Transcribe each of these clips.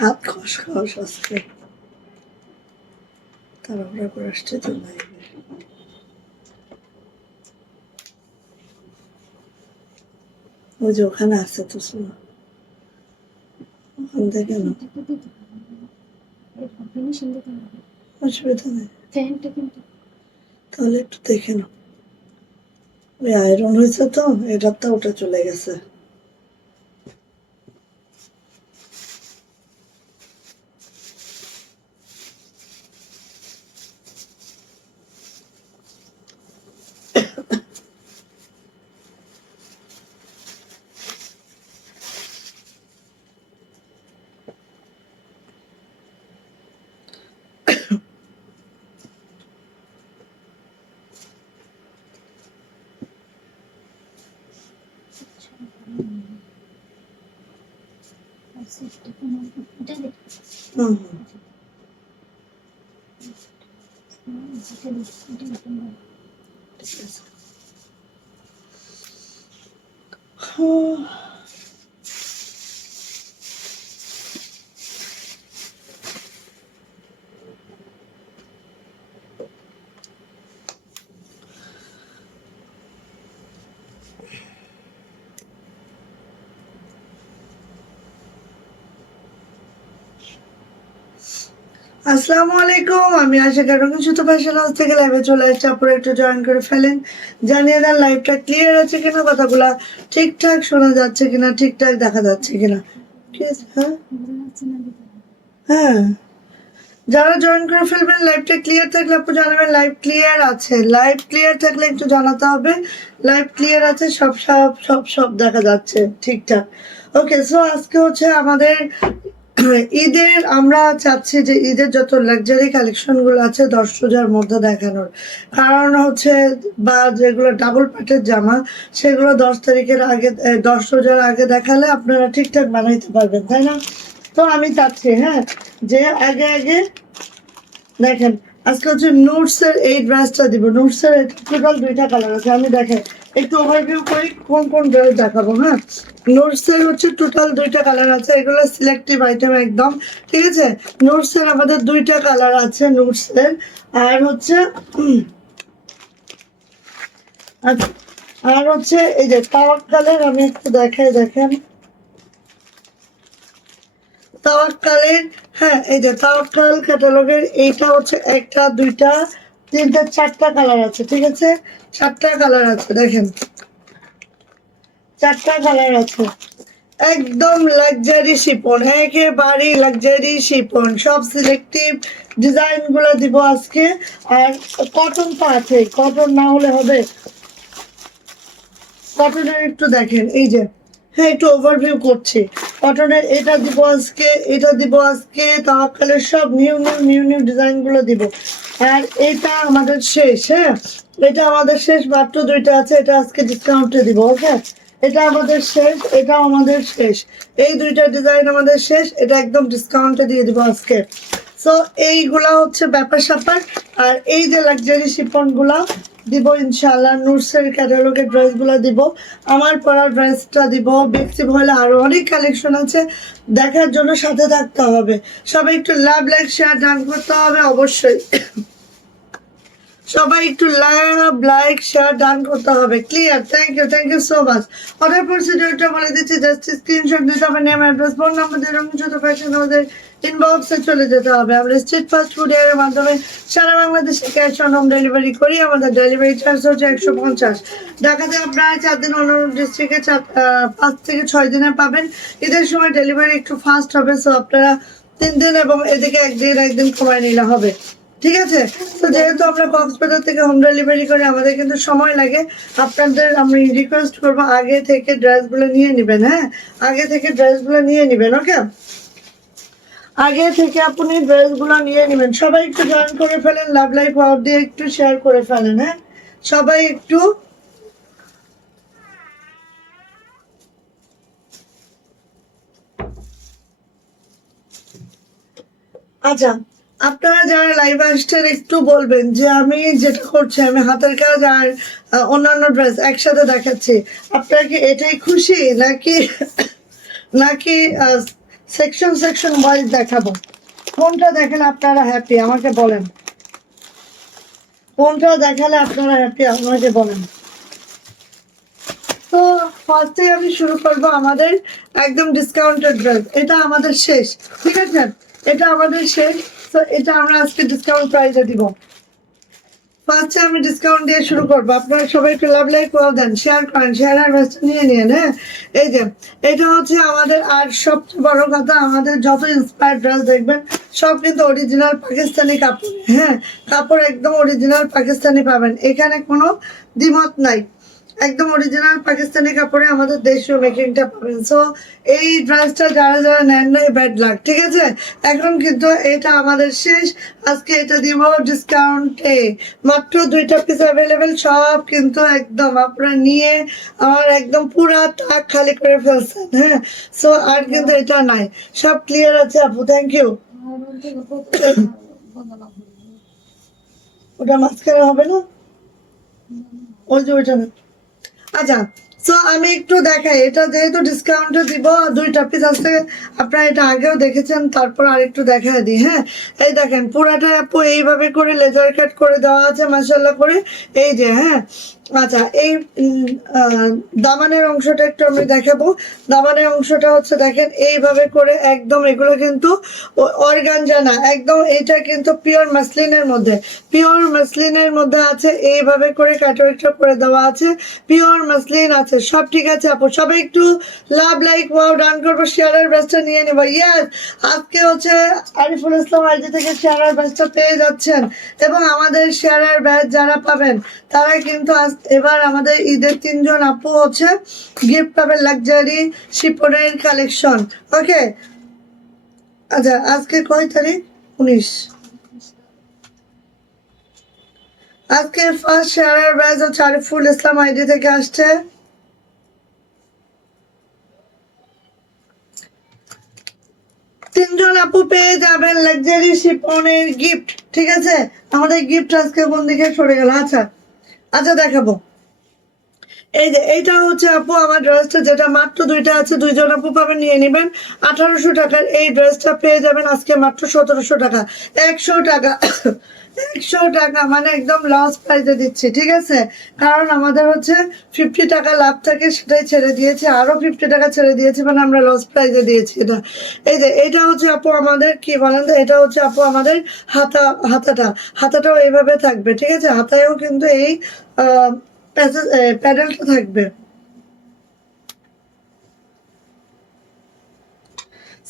হাত খসখস আজকে তাড়াহুড়া করে আসছে তো লাইভে। ওই যে ওখানে আছে তো শোনো, ওখান থেকে না অসুবিধা নেই, তাহলে একটু দেখে নাও। ওই আয়রন হয়েছে তো এটার তো ওটা চলে গেছে। হুম ঠিক আছে। আসসালামু আলাইকুম, আমি আশা করি সুস্থ ফ্যাশন হাউস থেকে লাইভে চলে আসছি। আপনারা একটু জয়েন করে ফেলেন, জানিয়ে দেন লাইভটা ক্লিয়ার আছে কিনা, কথাগুলা ঠিকঠাক শোনা যাচ্ছে কিনা, ঠিকঠাক দেখা যাচ্ছে কিনা। ঠিক আছে? হ্যাঁ, যারা জয়েন করে ফেলবেন লাইভটা ক্লিয়ার থাকলে আপু জানাবেন লাইভ ক্লিয়ার আছে। লাইভ ক্লিয়ার থাকলে একটু জানাতে হবে লাইভ ক্লিয়ার আছে, সব সব সব সব দেখা যাচ্ছে ঠিকঠাক। ওকে, সো আজকে হচ্ছে আমাদের ঈদের, আমরা চাচ্ছি যে ঈদের যত লাক্সারি কালেকশন গুলো আছে 10 রোজার মধ্যে দেখানোর। কারণ হচ্ছে বা যেগুলো ডাবল পাটের জামা সেগুলো 10 তারিখের আগে, 10 রোজার আগে দেখালে আপনারা ঠিকঠাক বানাইতে পারবেন, তাই না? তো আমি চাচ্ছি হ্যাঁ যে আগে আগে দেখেন। আজকে হচ্ছে নোটসের এই ড্রেসটা দিব। নোটসের টোটাল 2টা কালার আছে, আমি দেখেন একটু ওভারভিউ করি কোন কোন ড্রেস দেখাবো। হ্যাঁ, নোটসের হচ্ছে টোটাল 2টা কালার আছে, এগুলো সিলেক্টিভ আইটেম একদম, ঠিক আছে? নোটসের আমাদের 2টা কালার আছে নোটসের। আর হচ্ছে আর হচ্ছে এই যে তাওয়াক্কালের, আমি একটু দেখাই, দেখেন তাওয়াক্কালের। হ্যাঁ, এই যে তাওয়াক্কাল ক্যাটালগের এইটা হচ্ছে 1টা 2টা 3টা 4টা কালার আছে, ঠিক আছে? 4টা কালার আছে, দেখেন 4টা কালার আছে। একদম লাক্সারি শিপন, একেবারে লাক্সারি শিপন, সব সিলেক্টিভ ডিজাইন গুলো দিব আজকে। আর কটন তো আছে, কটন না হলে হবে? কটনের একটু দেখেন, এই যে হ্যাঁ একটু ওভারভিউ করছি। কটনের এটা দিব আজকে, এটা দিব আজকে, তাওয়াক্কালের সব new new new new design গুলো দিব। আর এটা আমাদের শেষ, হ্যাঁ এটা আমাদের শেষ, মাত্র 2টা আছে, এটা আজকে ডিসকাউন্টে দিব। ওকে, এটা আমাদের শেষ, এটা আমাদের শেষ, এই 2টা ডিজাইন আমাদের শেষ, এটা একদম ডিসকাউন্টে দিয়ে দিব আজকে। সো এইগুলা হচ্ছে ব্যাপার স্যাপার। আর এই যে লাক্সারি শিফন গুলা দিব ইনশাআল্লাহ, নুটসের ক্যাটালগের ড্রেসগুলো দিব, আমার পরা ড্রেসটা দিব, বেক্সি হলে আরো অনেক কালেকশন আছে, দেখার জন্য সাথে থাকতে হবে। সবাই একটু লাভ লাইক শেয়ার ডান করতে হবে অবশ্যই, সবাই একটু লাভ লাইক শেয়ার ডান করতে হবে। Clear? Thank you so much. Order প্রসিডিউরটা বলে দিচ্ছি, জাস্ট স্ক্রিনশট দিতে হবে, নেম অ্যাড্রেস ফোন নাম্বার দিয়ে রংযুক্ত ফ্যাশন হাউসের ইনবক্সে চলে যেতে হবে। আমরা স্ট্রিট ফাস্ট ফুডের মাধ্যমে সারা বাংলাদেশে ক্যাশ অন হোম ডেলিভারি করি। আমাদের ডেলিভারি চার্জ হচ্ছে 150। ঢাকাতে আপনারা 4 দিন, অন্যান্য ডিস্ট্রিক্টে 5 থেকে 6 দিনে পাবেন। ঈদের সময় ডেলিভারি একটু ফাস্ট হবে, সো আপনারা 3 দিন এবং এদিকে একদিন কমায় নিলে হবে, ঠিক আছে? তো যেহেতু আমরা কক্সবাজার থেকে হোম ডেলিভারি করি, আমাদের কিন্তু সময় লাগে। আপনাদের আমি রিকোয়েস্ট করবো আগে থেকে ড্রেসগুলো নিয়ে নেবেন। হ্যাঁ, আগে থেকে ড্রেসগুলো নিয়ে নেবেন। ওকে, আগে থেকে আপনি ড্রেসগুলো নিয়ে নেবেন। সবাই একটু জয়েন করে ফেলেন, লাভ লাইফ ওয়াও দিয়ে একটু শেয়ার করে ফেলেন। হ্যাঁ, সবাই একটু। আচ্ছা, আপনারা যারা লাইভ আসছেন একটু বলবেন যে আমি যেটা করছি, আমি হাতের কাজ আর অন্যান্য ড্রেস একসাথে দেখাচ্ছি, আপনারা কি এটাই খুশি নাকি নাকি সেকশন সেকশন ওয়াইজ দেখাবো। কোনটা দেখেন আপনারা হ্যাপি আমাকে বলেন, কোনটা দেখালে আপনারা হ্যাপি আমাকে বলেন। তো ফার্স্টে আমি শুরু করব আমাদের একদম ডিসকাউন্টেড ড্রেস, এটা আমাদের শেষ, ঠিক আছে, এটা আমাদের শেষ। তো এটা আমরা আজকে ডিসকাউন্ট প্রাইসে দিব। ফার্স্টে আমি ডিসকাউন্ট দিয়ে শুরু করবো, আপনারা সবাই একটু লাভ লাইক ওয়াও দেন, শেয়ার করেন, শেয়ার আর বেস্ট নিয়ে নিন। হ্যাঁ, এই যে এটা হচ্ছে আমাদের, আর সবচেয়ে বড় কথা আমাদের যত ইন্সপায়ার্ড ড্রেস দেখবেন সব কিন্তু অরিজিনাল পাকিস্তানি কাপড়। হ্যাঁ, কাপড় একদম অরিজিনাল পাকিস্তানি পাবেন, এখানে কোনো দ্বিমত নাই, একদম অরিজিনাল পাকিস্তানি কাপড়ে আমাদের দেশীয় মেকিংটা পাবেন। সো এই ড্রেসটা যারা যারা নেন না ব্যাড লাক, ঠিক আছে। এখন কিন্তু এটা আমাদের শেষ, আজকে এটা দিব ডিসকাউন্টে, মাত্র 2টা পিস অ্যাভেলেবেল, সব কিন্তু একদম আপনারা নিয়ে আমার একদম পুরা টাক খালি করে ফেলছেন। হ্যাঁ, সো আর কিন্তু এটা নাই, সব ক্লিয়ার আছে আপু, থ্যাংক ইউ। ওটা মাঝখানে হবে না, ওই যে ওইটা না। আচ্ছা, সো আমি একটু দেখাই, এটা যেহেতু ডিসকাউন্টে দিব 2টা পিস আছে, আপনারা এটা আগেও দেখেছেন, তারপর আরেকটু দেখায় দিই। হ্যাঁ, এই দেখেন পুরাটা আপু এইভাবে করে লেজার কাট করে দেওয়া আছে মাশাআল্লাহ করে, এই যে। হ্যাঁ, আচ্ছা, এই দামানের অংশটা একটু আমি দেখাবো। দামানের অংশটা হচ্ছে দেখেন এইভাবে করে একদম, এগুলো কিন্তু অর্গানজা না, একদম এটা কিন্তু পিওর মাসলিনের মধ্যে, পিওর মাসলিনের মধ্যে আছে, এইভাবে করে কাটওয়ার্কটা করে দেওয়া আছে, পিওর মাসলিন আছে, সব ঠিক আছে আপু। সবাই একটু লাভ লাইক ওয়াও ডান করবো, শেয়ারের ব্যাচটা নিয়ে নেবো। ইয়াস, আজকে হচ্ছে আরিফুল ইসলাম আইডি থেকে শেয়ারের ব্যাচটা পেয়ে যাচ্ছেন, এবং আমাদের শেয়ারের ব্যাচ যারা পাবেন তারা কিন্তু এবার আমাদের ঈদের 3জন আপু হচ্ছে গিফট পাবেন লাক্সারি শিপনের কালেকশন। ওকে, আচ্ছা আজকে কয় তারিখ? 19। আজকে ফার্স্ট শেয়ারের ব্যাচ হচ্ছে আরিফুল ইসলাম আইডি থেকে আসছে। 3জন আপু পেয়ে যাবেন লাক্সারি শিপনের গিফট, ঠিক আছে। আমাদের গিফট আজকে কোন দিকে সরে গেল? আচ্ছা আচ্ছা দেখাবো, এই যে এইটা হচ্ছে আপু আমার ড্রেসটা, যেটা মাত্র 2টা আছে, 2জন আপু পাবেন, নিয়ে নেবেন। 1800 টাকার এই ড্রেসটা পেয়ে যাবেন আজকে মাত্র 1700 টাকা, 100 টাকা 100 টাকা, মানে একদম লস প্রাইসে দিচ্ছি, ঠিক আছে। কারণ আমাদের হচ্ছে 50 টাকা লাভ থাকে, সেটাই ছেড়ে দিয়েছি, আরো 50 টাকা ছেড়ে দিয়েছি, মানে আমরা লস প্রাইসে দিয়েছি এটা। এই যে এটা হচ্ছে আপু আমাদের কি বলেন তো, এটা হচ্ছে আপু আমাদের হাতাটাও এইভাবে থাকবে, ঠিক আছে। হাতায়ও কিন্তু এই প্যাডেলটা থাকবে।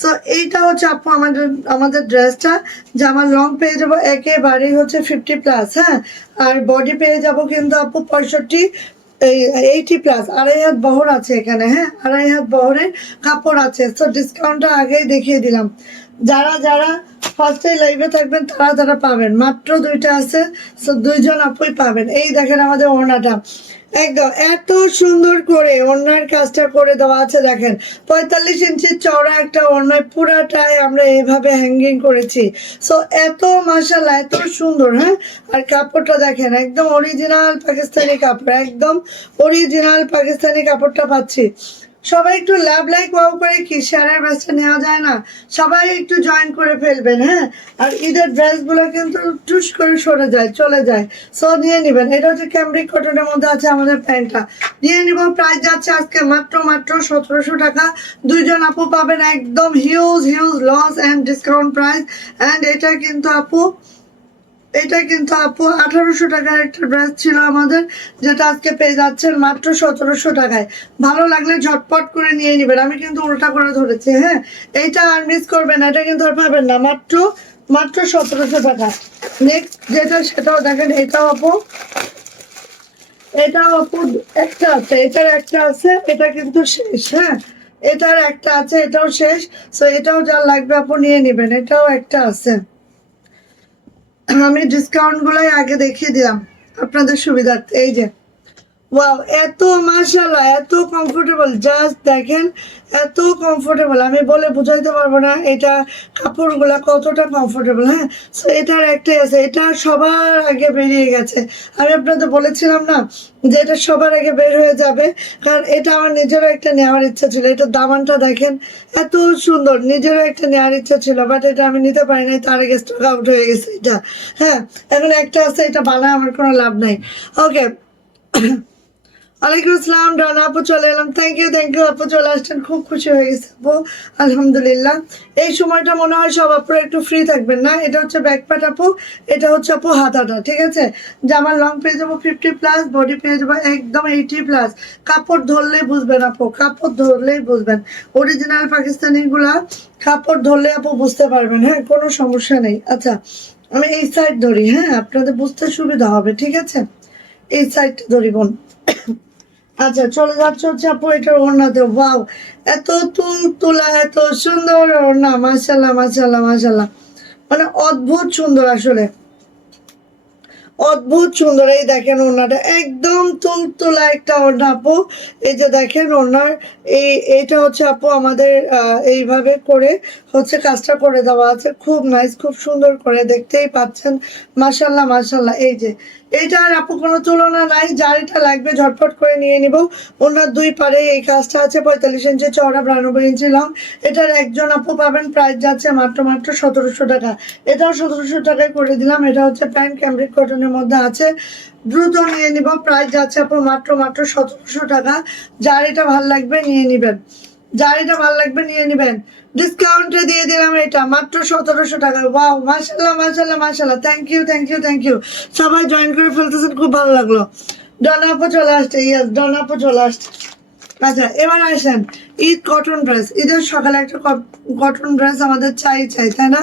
সো এইটা হচ্ছে আপু আমাদের আমাদের ড্রেসটা, জামার লং পেয়ে যাবো একেবারেই হচ্ছে 50+। হ্যাঁ, আর বডি পেয়ে যাব কিন্তু আপু 65, এই 80+, 2.5 হাত বহর আছে এখানে। হ্যাঁ, 2.5 হাত বহরের কাপড় আছে। সো ডিসকাউন্টটা আগেই দেখিয়ে দিলাম, যারা যারা ফার্স্টে লাইভে থাকবেন তারা তারা পাবেন, মাত্র 2টা আছে। সো 2জন আপুই পাবেন। এই দেখেন আমাদের ওড়নাটা একদম এত সুন্দর করে ওড়নার কাজটা করে দেওয়া আছে, দেখেন 45 ইঞ্চির চওড়া একটা ওড়নায় পুরাটাই আমরা এইভাবে হ্যাঙ্গিং করেছি। সো এত মাশাআল্লাহ, এত সুন্দর। হ্যাঁ, আর কাপড়টা দেখেন একদম অরিজিনাল পাকিস্তানি কাপড়, একদম অরিজিনাল পাকিস্তানি কাপড়টা পাচ্ছি। সবাই একটু লাভ লাইক ওয়াও করে কি শেয়ারের ব্যাচটা নেওয়া যায় না, সবাই একটু জয়েন করে ফেলবেন। হ্যাঁ, আর ঈদের ড্রেসগুলো কিন্তু টুস করে সরে যায়, চলে যায়। সো নিয়ে নেবেন, এটা হচ্ছে ক্যামব্রিক কটনের মধ্যে আছে আমাদের প্যান্টটা, নিয়ে নিব। প্রাইস যাচ্ছে আজকে মাত্র 1700 টাকা, 2জন আপু পাবেন একদম huge huge loss and discount price. And এটা কিন্তু আপু 1800 টাকার একটা ড্রেস ছিল আমাদের, যেটা আজকে পেয়ে যাচ্ছেন মাত্র 1700 টাকায়। ভালো লাগলে ঝটপট করে নিয়ে নেবেন, আমি কিন্তু উল্টা করে ধরেছি। হ্যাঁ, এইটা আর মিস করবেন না, এটা কিন্তু আর পাবেন না, মাত্র মাত্র 1700 টাকা। নেক্সট যেটা সেটাও দেখেন, এটাও আপু একটা আছে, এটার একটা আছে, এটা কিন্তু শেষ। হ্যাঁ, এটার একটা আছে, এটাও শেষ। সো এটাও যা লাগবে আপু নিয়ে নেবেন, এটাও একটা আছে। আমি ডিসকাউন্ট গুলাই আগে দেখিয়ে দিলাম আপনাদের সুবিধার্থে। এই যে ওয়াও, এত মাশাআল্লাহ, এত কমফোর্টেবল, জাস্ট দেখেন এত কমফোর্টেবল, আমি বলে বুঝাইতে পারবো না এটা কাপড়গুলা কতটা কমফোর্টেবল। হ্যাঁ, সো এটার একটাই আছে, এটা সবার আগে বেরিয়ে গেছে। আমি আপনাদের বলেছিলাম না যে এটা সবার আগে বের হয়ে যাবে, কারণ এটা আমার নিজেরও একটা নেওয়ার ইচ্ছা ছিল। এটা দামানটা দেখেন এত সুন্দর, নিজেরও একটা নেওয়ার ইচ্ছা ছিল, বাট এটা আমি নিতে পারি নাই, তার আগে স্টক আউট হয়ে গেছে এটা। হ্যাঁ, এখন একটা আছে, এটা বানায় আমার কোনো লাভ নাই। ওকে, ওয়ালাইকুম আসসালাম, রানা আপু চলে এলাম। থ্যাংক ইউ আপু, চলে আসছেন, খুব খুশি হয়ে গেছে আপু, আলহামদুলিল্লাহ। এই সময়টা মনে হয় সব আপুরা একটু ফ্রি থাকবেন না। এটা হচ্ছে ব্যাকপ্যাট আপু, এটা হচ্ছে আপু হাতাটা, ঠিক আছে। জামার লং পেয়ে যাবো 50+, বডি পেয়ে যাবো একদম 80+। কাপড় ধরলেই বুঝবেন আপু, কাপড় ধরলেই বুঝবেন। অরিজিনাল পাকিস্তানিগুলা কাপড় ধরলে আপু বুঝতে পারবেন। হ্যাঁ, কোনো সমস্যা নেই। আচ্ছা, আমি এই সাইড ধরি, হ্যাঁ আপনাদের বুঝতে সুবিধা হবে, ঠিক আছে। এই সাইডটা ধরি বোন। আচ্ছা, চলে যাচ্ছে হচ্ছে আপু এটার ওড়নাতে। ওয়াও, এত তুলা, এত সুন্দর ওড়না, মাশাল্লাহ মাশাল্লাহ মাশাল্লাহ, মানে অদ্ভুত সুন্দর, আসলে অদ্ভুত সুন্দর। এই দেখেন ওড়নাটা একদম তুলতুলা একটা ওড়না আপু। এই যে দেখেন ওড়নার এইটা হচ্ছে আপু আমাদের এইভাবে করে হচ্ছে কাজটা করে দেওয়া আছে, খুব নাইস, খুব সুন্দর করে, দেখতেই পাচ্ছেন। মাশাল্লাহ মাশাল্লাহ, এই যে এইটা আর আপু কোনো তুলনা নাই। যার এটা লাগবে ঝটপট করে নিয়ে নিব। ওনার দুই পারে এই কাজটা আছে, 45 ইঞ্চি চওড়া, 92 ইঞ্চি লং। এটার একজন আপু পাবেন, প্রাইস যাচ্ছে মাত্র 1700 টাকা। এটাও 1700 টাকায় করে দিলাম। এটা হচ্ছে প্যান্ট ক্যামব্রিক কটনের মধ্যে আছে, দ্রুত নিয়ে নিব। প্রাইস যাচ্ছে আপু মাত্র 1700 টাকা। যার এটা ভাল লাগবে নিয়ে নিবেন, যার এটা ভাল লাগবে নিয়ে নিবেন। ডিসকাউন্টে দিয়ে দিলাম এটা মাত্র 1700 টাকা। ওয়াও, মাশাল্লাহ মাশাল্লাহ মাশাল্লাহ, থ্যাংক ইউ। সবাই জয়েন করে ফেলতেছেন, খুব ভালো লাগলো। ডন আপু চলে আসছে, ইয়েস ডন আপু চলে আসছে। আচ্ছা, এবার আসেন ঈদ কটন ড্রেস। ঈদের সকালে একটা কটন ড্রেস আমাদের চাই, তাই না?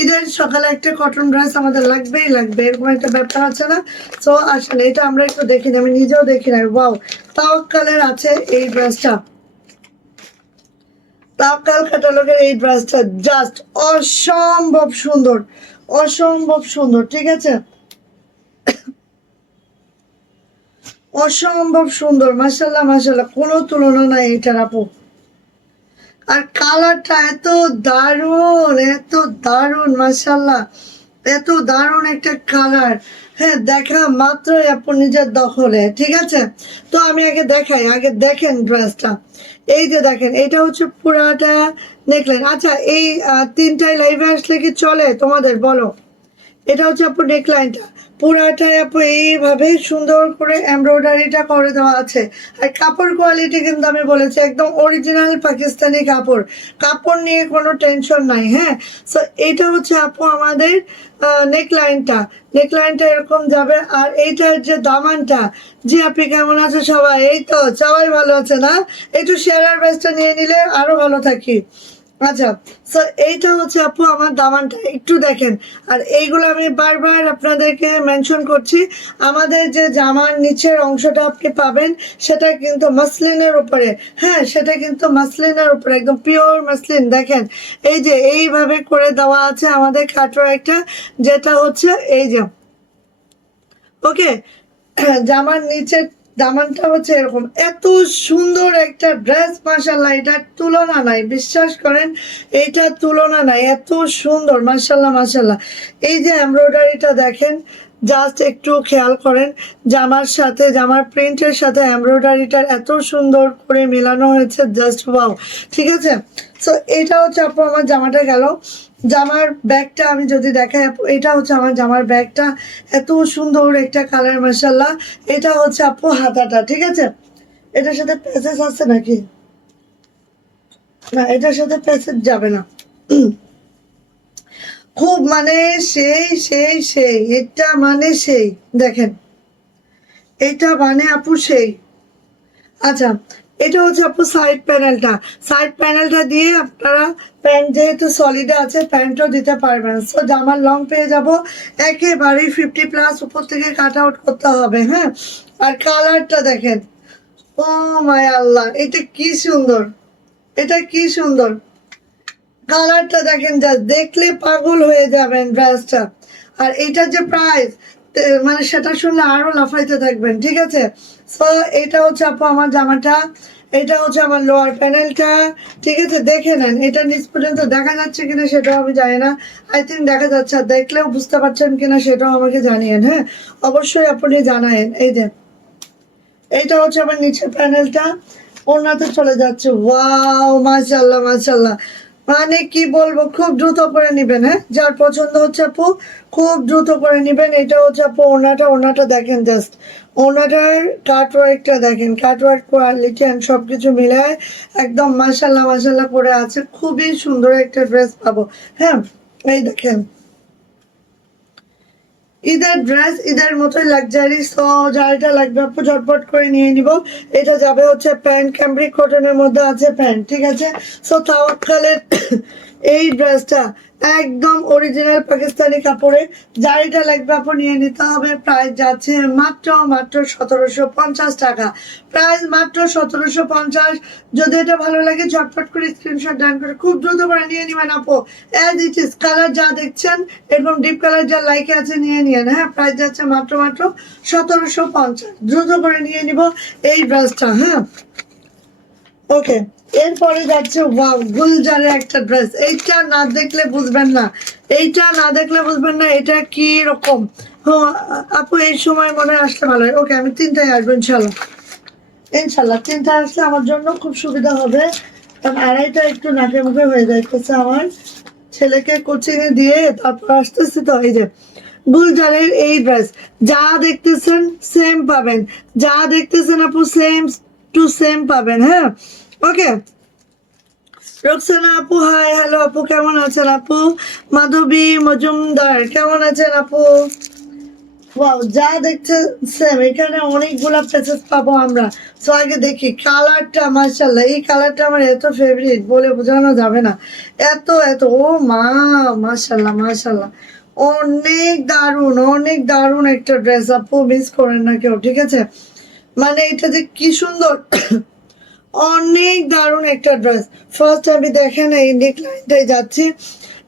ঈদের সকালে একটা কটন ড্রেস আমাদের লাগবেই লাগবে, এরকম একটা ব্যাপার আছে না? সো আসেন, এটা আমরা একটু দেখি, আমি নিজেও দেখি নাই। ওয়াও, তাওয়াক্কালের আছে এই ড্রেসটা, তাওয়াক্কাল ক্যাটালগের এই ড্রেসটা জাস্ট অসম্ভব সুন্দর, অসম্ভব সুন্দর, ঠিক আছে, অসম্ভব সুন্দর, মাশাল্লাহ মাশাল্লাহ, কোনো তুলনা নাই এটার আপু। আর কালারটা এত দারুণ, এত দারুণ, মাশাল্লাহ, এত দারুণ একটা কালার। হ্যাঁ, দেখা মাত্রই আপু নিজের দখলে, ঠিক আছে। তো আমি আগে দেখাই, আগে দেখেন ড্রেসটা। এই যে দেখেন, এটা হচ্ছে পুরাটা নেকলাইন। আচ্ছা, এই তিনটায় লাইভে আসলে কি চলে তোমাদের, বলো? এটা হচ্ছে আপু নেকলাইনটা, পুরাটাই আপু এইভাবে সুন্দর করে এমব্রয়ডারিটা করে দেওয়া আছে। আর কাপড় কোয়ালিটি কিন্তু আমি বলেছি একদম অরিজিনাল পাকিস্তানি কাপড়, কাপড় নিয়ে কোনো টেনশন নাই। হ্যাঁ, সো এইটা হচ্ছে আপু আমাদের নেকলাইনটা, নেকলাইনটা এরকম যাবে। আর এইটার যে দামানটা, জি আপনি কেমন আছে সবাই? এই তো সবাই ভালো আছে না? একটু শেয়ার বেসটা নিয়ে নিলে আরো ভালো থাকি। আচ্ছা, সো এইটা হচ্ছে আপু আমার দামানটা, একটু দেখেন। আর এইগুলো আমি বারবার আপনাদেরকে মেনশন করছি, আমাদের যে জামার নিচের অংশটা আপনি পাবেন সেটা কিন্তু মাসলিনের উপরে। হ্যাঁ, সেটা কিন্তু মাসলিনের উপরে, একদম পিওর মাসলিন। দেখেন এই যে এইভাবে করে দেওয়া আছে আমাদের কাটরা একটা, যেটা হচ্ছে এই যে ওকে, জামার নিচের দামানটা হচ্ছে এরকম। এত সুন্দর একটা ড্রেস, মাশাল্লাহ, এটার তুলনা নাই, বিশ্বাস করেন, এইটার তুলনা নাই, এত সুন্দর, মাশাল্লাহ মাশাল্লাহ। এই যে এমব্রয়ডারিটা দেখেন, জাস্ট একটু খেয়াল করেন, জামার সাথে, জামার প্রিন্টের সাথে এমব্রয়ডারিটার এত সুন্দর করে মেলানো হয়েছে, জাস্ট ওয়াও, ঠিক আছে। সো এটা হচ্ছে আপু আমার জামাটা গেল। জামার ব্যাগটা আমি যদি দেখাই আপু, এটা হচ্ছে আমার জামার ব্যাগটা, এত সুন্দর একটা কালার, মাশাল্লাহ। এটা হচ্ছে আপু হাতাটা, ঠিক আছে। এটার সাথে প্যাসেজ আছে নাকি? না, এটার সাথে প্যাসেজ যাবে না। খুব মানে সেই এটা মানে সেই, দেখেন এটা মানে আপু সেই। আচ্ছা, এটা হচ্ছে আপু সাইড প্যানেলটা, সাইড প্যানেলটা দিয়ে আপনারা প্যান্ট যেহেতু সলিড আছে প্যান্টও দিতে পারবেন। সো জামার লং পেয়ে যাব একেবারেই 50+, উপর থেকে কাট আউট করতে হবে। হ্যাঁ, আর কালারটা দেখেন, ও মাই আল্লাহ, এটা কি সুন্দর, এটা কি সুন্দর, কালারটা দেখেন, যা দেখলে পাগল হয়ে যাবেন ড্রেসটা। আর এইটার যে প্রাইস মানে সেটা শুনলে আরো লাফাইতে থাকবেন, ঠিক আছে। সো এটা হচ্ছে আপু আমার জামাটা, এটা হচ্ছে আমার লোয়ার প্যানেলটা, ঠিক আছে। দেখে নেন এটা নিচ পর্যন্ত দেখা যাচ্ছে কিনা সেটাও আমি জানি না, আই থিঙ্ক দেখা যাচ্ছে, আর দেখলেও বুঝতে পারছেন কিনা সেটাও আমাকে জানিয়েন, হ্যাঁ অবশ্যই আপনি জানায়েন। এই যে এইটা হচ্ছে আমার নিচের প্যানেলটা, ওড়নাতে চলে যাচ্ছে, ওয়াও মাশাআল্লাহ মাশাআল্লাহ, মানে কি বলবো, খুব দ্রুত করে নিবেন, হ্যাঁ যার পছন্দ হচ্ছে আপু খুব দ্রুত করে নিবেন। এটা হচ্ছে আপু ওড়নাটা, ওড়নাটা দেখেন জাস্ট, ওড়নাটার কাটওয়ার্কটা দেখেন, কাটওয়ার্ক কোয়ালিটি অ্যান্ড সবকিছু মিলায় একদম মাশাআল্লাহ মাশাআল্লাহ করে আছে, খুবই সুন্দর একটা ড্রেস পাবো। হ্যাঁ এই দেখেন ঈদের ড্রেস, ঈদের মতোই লাক্সারি। সো যার এটা লাগবে আপু ঝটপট করে নিয়ে নিব। এটা যাবে হচ্ছে প্যান্ট, ক্যাম্ব্রিক কটনের মধ্যে আছে প্যান্ট, ঠিক আছে। সো তাওয়াক্কালের এই ড্রেসটা একদম অরিজিনাল পাকিস্তানি কাপড়ে, যার এটা লাগবে আপু নিয়ে নিতে হবে। প্রাইস যাচ্ছে মাত্র মাত্র 1750 টাকা, প্রাইস মাত্র 1750। যদি এটা ভালো লাগে ঝটপট করে স্ক্রিনশট ডান করে খুব দ্রুত করে নিয়ে নেবেন আপু, অ্যাজ ইট ইজ কালার যা দেখছেন এরকম ডিপ কালার যা লাইকে আছে নিয়ে নিয়েন, হ্যাঁ প্রাইস যাচ্ছে মাত্র মাত্র 1750, দ্রুত করে নিয়ে নিব এই ড্রেসটা, হ্যাঁ ওকে। এরপরে যাচ্ছে ওয়াও গুলজারের একটা ড্রেস, এইটা না দেখলে বুঝবেন না, এইটা না দেখলে বুঝবেন না এটা কি রকম। হ্যাঁ আপু এই সময় মনে হয় আসলে ভালো হয়। ওকে আমি 3টায় আসবো ইনশাল্লাহ, ইনশাল্লাহ 3টায় আসলে আমার জন্য খুব সুবিধা হবে, কারণ 2:30টা একটু নাকে মুখে হয়ে যাইতেছে আমার, ছেলেকে কোচিং এ দিয়ে তারপর আসতেছি। তো এই যে গুলজারের এই ড্রেস যা দেখতেছেন সেম পাবেন, যা দেখতেছেন আপু সেম টু সেম পাবেন, হ্যাঁ ওকে। রোকসানা আপু হাই, হ্যালো আপু কেমন আছেন আপু, মাধবী মজুমদার কেমন আছেন আপু, ওয়াও যা দেখছেন সেম, এখানে অনেকগুলা প্যাচেস পাবো আমরা। সো আগে দেখি কালারটা, মাশাআল্লাহ এই কালারটা আমার এত ফেভারিট বলে বোঝানো যাবে না, এত এত ও মা, মাশাআল্লাহ মাশাআল্লাহ, অনেক দারুণ অনেক দারুণ একটা ড্রেস আপু, মিস করেন না কেউ, ঠিক আছে। মানে এটা যে কি সুন্দর অনেক দারুণ একটা ড্রেস। ফার্স্ট আমি দেখেন এই নেক লাইনটাই যাচ্ছি,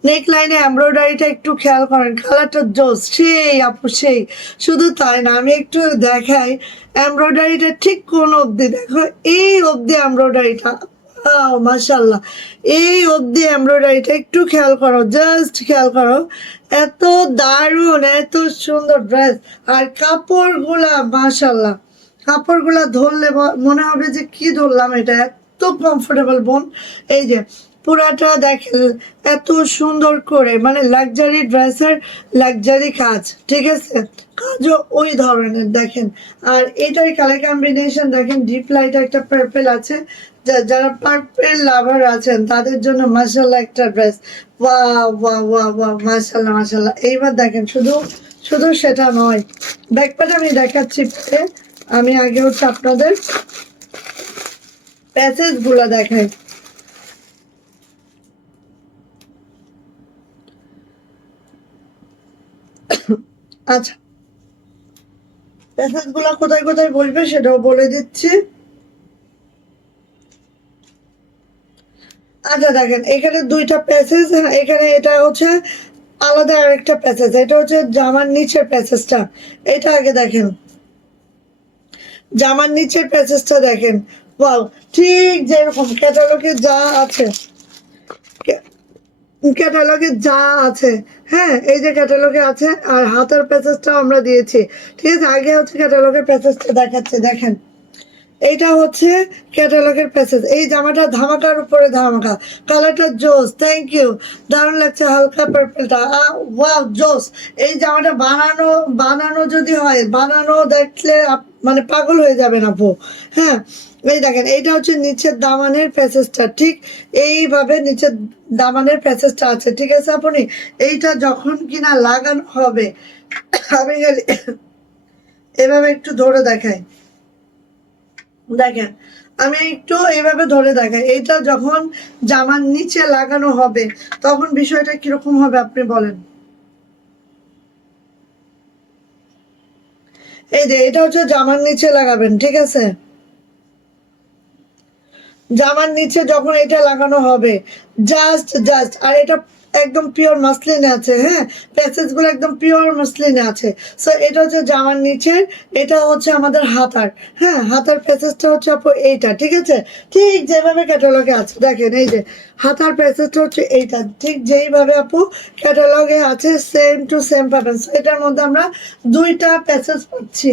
নেক লাইনে এমব্রয়ডারিটা একটু খেয়াল করেন, কালারটা জোস সেই আপু সেই। শুধু তাই না আমি একটু দেখাই এমব্রয়ডারিটা ঠিক কোন অবধি, দেখো এই অবধি এমব্রয়ডারিটা, মাশাল্লাহ এই অবধি এমব্রয়ডারিটা একটু খেয়াল করো, জাস্ট খেয়াল করো, এত দারুণ এত সুন্দর ড্রেস। আর কাপড়গুলা মাশাল্লাহ, কাপড়গুলা ধরলে মনে হবে যে কি ধরলাম, এটা এত কমফোর্টেবল বোন। এই যে পুরাটা দেখেন এত সুন্দর করে, মানে লাক্সারি ড্রেসের লাক্সারি কাজ, ঠিক আছে, কাজও ওই ধরনের দেখেন। আর এটাই কালার কম্বিনেশন দেখেন, ডিপ লাইট একটা পার্পেল আছে, যারা পার্পেল লাভার আছেন তাদের জন্য মাশাল্লাহ একটা ড্রেস, ওয়া ওয়া ওয়া ওয়া মাশাল্লাহ মাশাল্লাহ। এইবার দেখেন শুধু শুধু সেটা নয়, ব্যাকপ্যাট আমি দেখাচ্ছি পরে, আমি আগে হচ্ছে আপনাদের প্যাসেজ গুলা দেখাই। আচ্ছা প্যাসেজ গুলা কোথায় কোথায় বসবে সেটাও বলে দিচ্ছি। আচ্ছা দেখেন এখানে দুইটা প্যাসেজ, এখানে এটা হচ্ছে আলাদা আরেকটা প্যাসেজ, এটা হচ্ছে জামার নিচের প্যাসেজটা, এটা আগে দেখেন জামার নিচের প্যাসেজটা দেখেন, ওয়াও ঠিক যেরকম ক্যাটালগে যা আছে, ক্যাটালগে যা আছে, হ্যাঁ এই যে ক্যাটালগে আছে, আর হাতের প্যাসেজটাও আমরা দিয়েছি, ঠিক আছে। আগে হচ্ছে ক্যাটালগের প্যাসেজটা দেখাচ্ছে দেখেন, এইটা হচ্ছে ক্যাটালগের প্যাসেজ। এই জামাটা ধামাকার উপরে ধামাকা, কালারটা জোস, থ্যাংক ইউ, দারুণ লাগছে হালকা পার্পেলটা, ওয়াও জোস। এই জামাটা বানানো বানানো যদি হয়, বানানো দেখলে মানে পাগল হয়ে যাবেন আপু, হ্যাঁ। এই দেখেন এইটা হচ্ছে নিচের দামানের প্যাসেজটা, ঠিক এইভাবে নিচের দামানের প্যাসেজটা আছে, ঠিক আছে আপনি। এইটা যখন কিনা লাগানো হবে, আমি গেলে এভাবে একটু ধরে দেখাই, দেখেন আমি একটু এইভাবে ধরে দেখাই, এইটা যখন জামার নিচে লাগানো হবে তখন বিষয়টা কিরকম হবে আপনি বলেন। এই যে এটা হচ্ছে জামার নিচে লাগাবেন, ঠিক আছে, জামার নিচে যখন এটা লাগানো হবে জাস্ট আর এটা একদম পিওর মাসলিনে আছে, হ্যাঁ, প্যাসেজ গুলো একদম পিওর মাসলিনে আছে। সো এটা হচ্ছে জামার নিচের, এটা হচ্ছে আমাদের হাতার, হ্যাঁ, হাতার প্যাসেজটা হচ্ছে আপু এইটা, ঠিক আছে, ঠিক যেভাবে ক্যাটালগে আছে দেখেন, এই যে হাতার প্যাসেজটা হচ্ছে এইটা, ঠিক যেইভাবে আপু ক্যাটালগে আছে সেম টু সেম পাবেন। সো এটার মধ্যে আমরা দুইটা প্যাসেজ পাচ্ছি,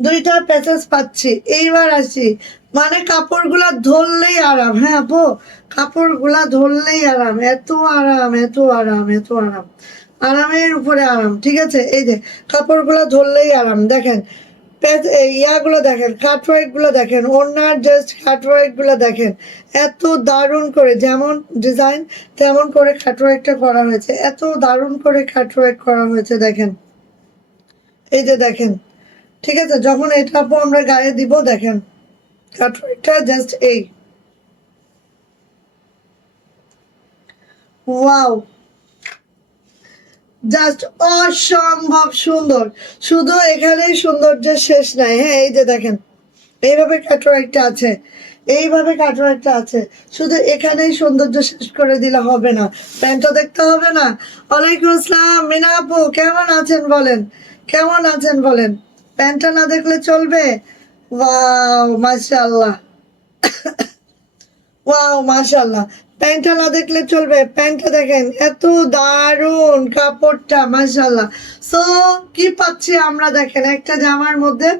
দুইটা প্যাসেজ পাচ্ছি। এইবার আসি, মানে কাপড়গুলা ধরলেই আরাম, হ্যাঁ আপু, কাপড়গুলা ধরলেই আরাম, এত আরাম এত আরাম এত আরাম, আরামের উপরে আরাম, ঠিক আছে। এই যে কাপড়গুলা ধরলেই আরাম, দেখেন ইয়াগুলো দেখেন, কাটওয়ার্ক গুলো দেখেন, ওনার জাস্ট কাটওয়ার্ক গুলো দেখেন, এত দারুণ করে, যেমন ডিজাইন তেমন করে কাটওয়ার্কটা করা হয়েছে, এত দারুণ করে কাটওয়ার্ক করা হয়েছে দেখেন, এই যে দেখেন, ঠিক আছে। যখন এটা আপু আমরা গায়ে দিব দেখেন কাটওয়ার্কটা জাস্ট এই, ওয়াও, জাস্ট অসম্ভব সুন্দর। শুধু এখানেই সৌন্দর্যের শেষ নাই, হ্যাঁ, এই যে দেখেন এইভাবে কাটওয়ার্কটা আছে, এইভাবে কাটওয়ার্কটা আছে, শুধু এখানেই সৌন্দর্য শেষ করে দিলে হবে না, প্যান্টটা দেখতে হবে না। ওয়ালাইকুম আসসালাম মিনা আপু, কেমন আছেন বলেন, কেমন আছেন বলেন, প্যান্টটা না দেখলে চলবে? ওয়াও মাশাআল্লাহ, ওয়াও মাশাআল্লাহ, প্যান্টটা না দেখলে চলবে, প্যান্টটা দেখেন এত দারুণ কাপড়টা মাশাআল্লাহ। সো কি পাচ্ছি আমরা দেখেন, একটা জামার মধ্যে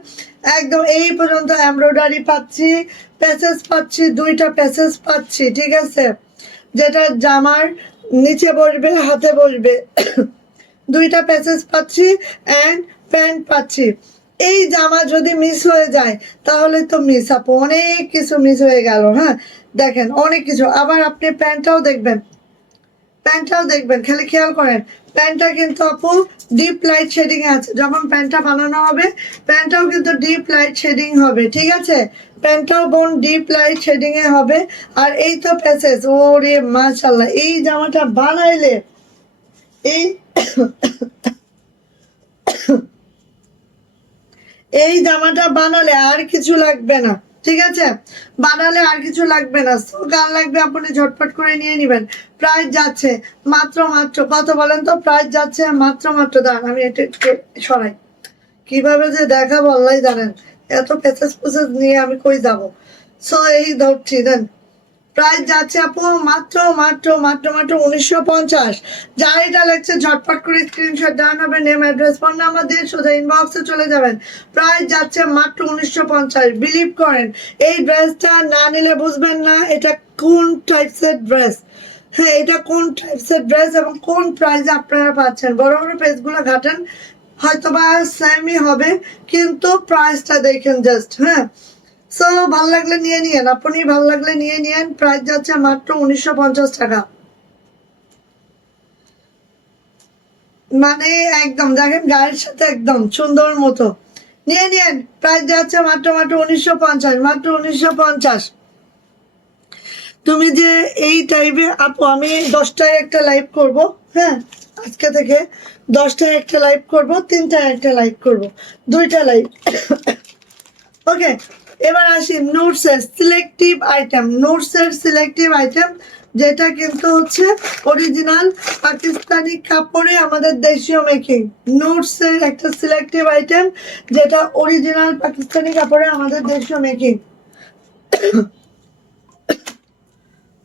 একদম এই পর্যন্ত এমব্রয়ডারি পাচ্ছি, প্যাচেস পাচ্ছি, দুইটা প্যাচেস পাচ্ছি, ঠিক আছে, যেটা জামার নিচে বসবে হাতে বসবে, দুইটা প্যাচেস পাচ্ছি অ্যান্ড প্যান্ট পাচ্ছি। এই জামা যদি মিস হয়ে যায় তাহলে তো মিস আপু, অনেক কিছু মিস হয়ে গেল, হ্যাঁ, দেখেন অনেক কিছু। আবার আপনি প্যান্টটাও দেখবেন, প্যান্টটাও দেখবেন, খালি খেয়াল করেন, প্যান্টটা কিন্তু আপু ডিপ লাইট শেডিং এ আছে, যখন প্যান্টটা বানানো হবে প্যান্টটাও কিন্তু ডিপ লাইট শেডিং হবে, ঠিক আছে, প্যান্টটাও বোন ডিপ লাইট শেডিং এ হবে। আর এই তো প্যাসেজ, ওরে মাশাআল্লাহ, এই জামাটা বানাইলে এই এই জামাটা বানালে আর কিছু লাগবে না, ঠিক আছে, বানালে আর কিছু লাগবে না। সো গান লাগবে আপনি ঝটপট করে নিয়ে নেবেন। প্রাইস যাচ্ছে মাত্র মাত্র কত বলেন তো, প্রাইস যাচ্ছে মাত্র মাত্র, দাঁড়ান আমি এটা একটু সরাই, কিভাবে যে দেখাবো আল্লাহ জানেন, এত প্যাসেজ প্যাসেজ নিয়ে আমি কই যাব। সো এই ধরছি দেন, প্রাইস যাচ্ছে আপু মাত্র মাত্র মাত্র মাত্র 1950। যার এটা লাগছে ঝটপট করে স্ক্রিনশট ডান হবে, নেম অ্যাড্রেস ফোন নাম্বার দিয়ে সোজা ইনবক্সে চলে যাবেন। প্রাইস যাচ্ছে মাত্র 1950। বিলিভ করেন এই ড্রেসটা না নিলে বুঝবেন না এটা কোন টাইপসের ড্রেস, হ্যাঁ, এটা কোন টাইপসের ড্রেস এবং কোন প্রাইসে আপনারা পাচ্ছেন। বড় বড় পেজগুলো ঘাটেন হয়তোবা সেমই হবে, কিন্তু প্রাইসটা দেখেন জাস্ট, হ্যাঁ। সো ভালো লাগলে নিয়ে নিয়েন, আপনি ভালো লাগলে নিয়ে নিয়েন, প্রাইস যাচ্ছে মাত্র 1950 টাকা, মানে একদম দেখেন গায়ের সাথে একদম সুন্দর মতো, নিয়ে নিয়েন, প্রাইস যাচ্ছে মাত্র মাত্র 1950, মাত্র 1950। তুমি যে এই টাইপের আপু, আমি 10টায় একটা লাইভ করব, হ্যাঁ, আজকে থেকে 10টায় একটা লাইভ করব, 3টায় একটা লাইভ করব, দুইটা লাইভ, ওকে। এবার আসি নোটসের সিলেক্টিভ আইটেম, নোটসের সিলেক্টিভ আইটেম, যেটা কিন্তু হচ্ছে অরিজিনাল পাকিস্তানি কাপড়ে আমাদের দেশীয় মেকিং, নোটসের একটা সিলেক্টিভ আইটেম যেটা অরিজিনাল পাকিস্তানি কাপড়ে আমাদের দেশীয় মেকিং।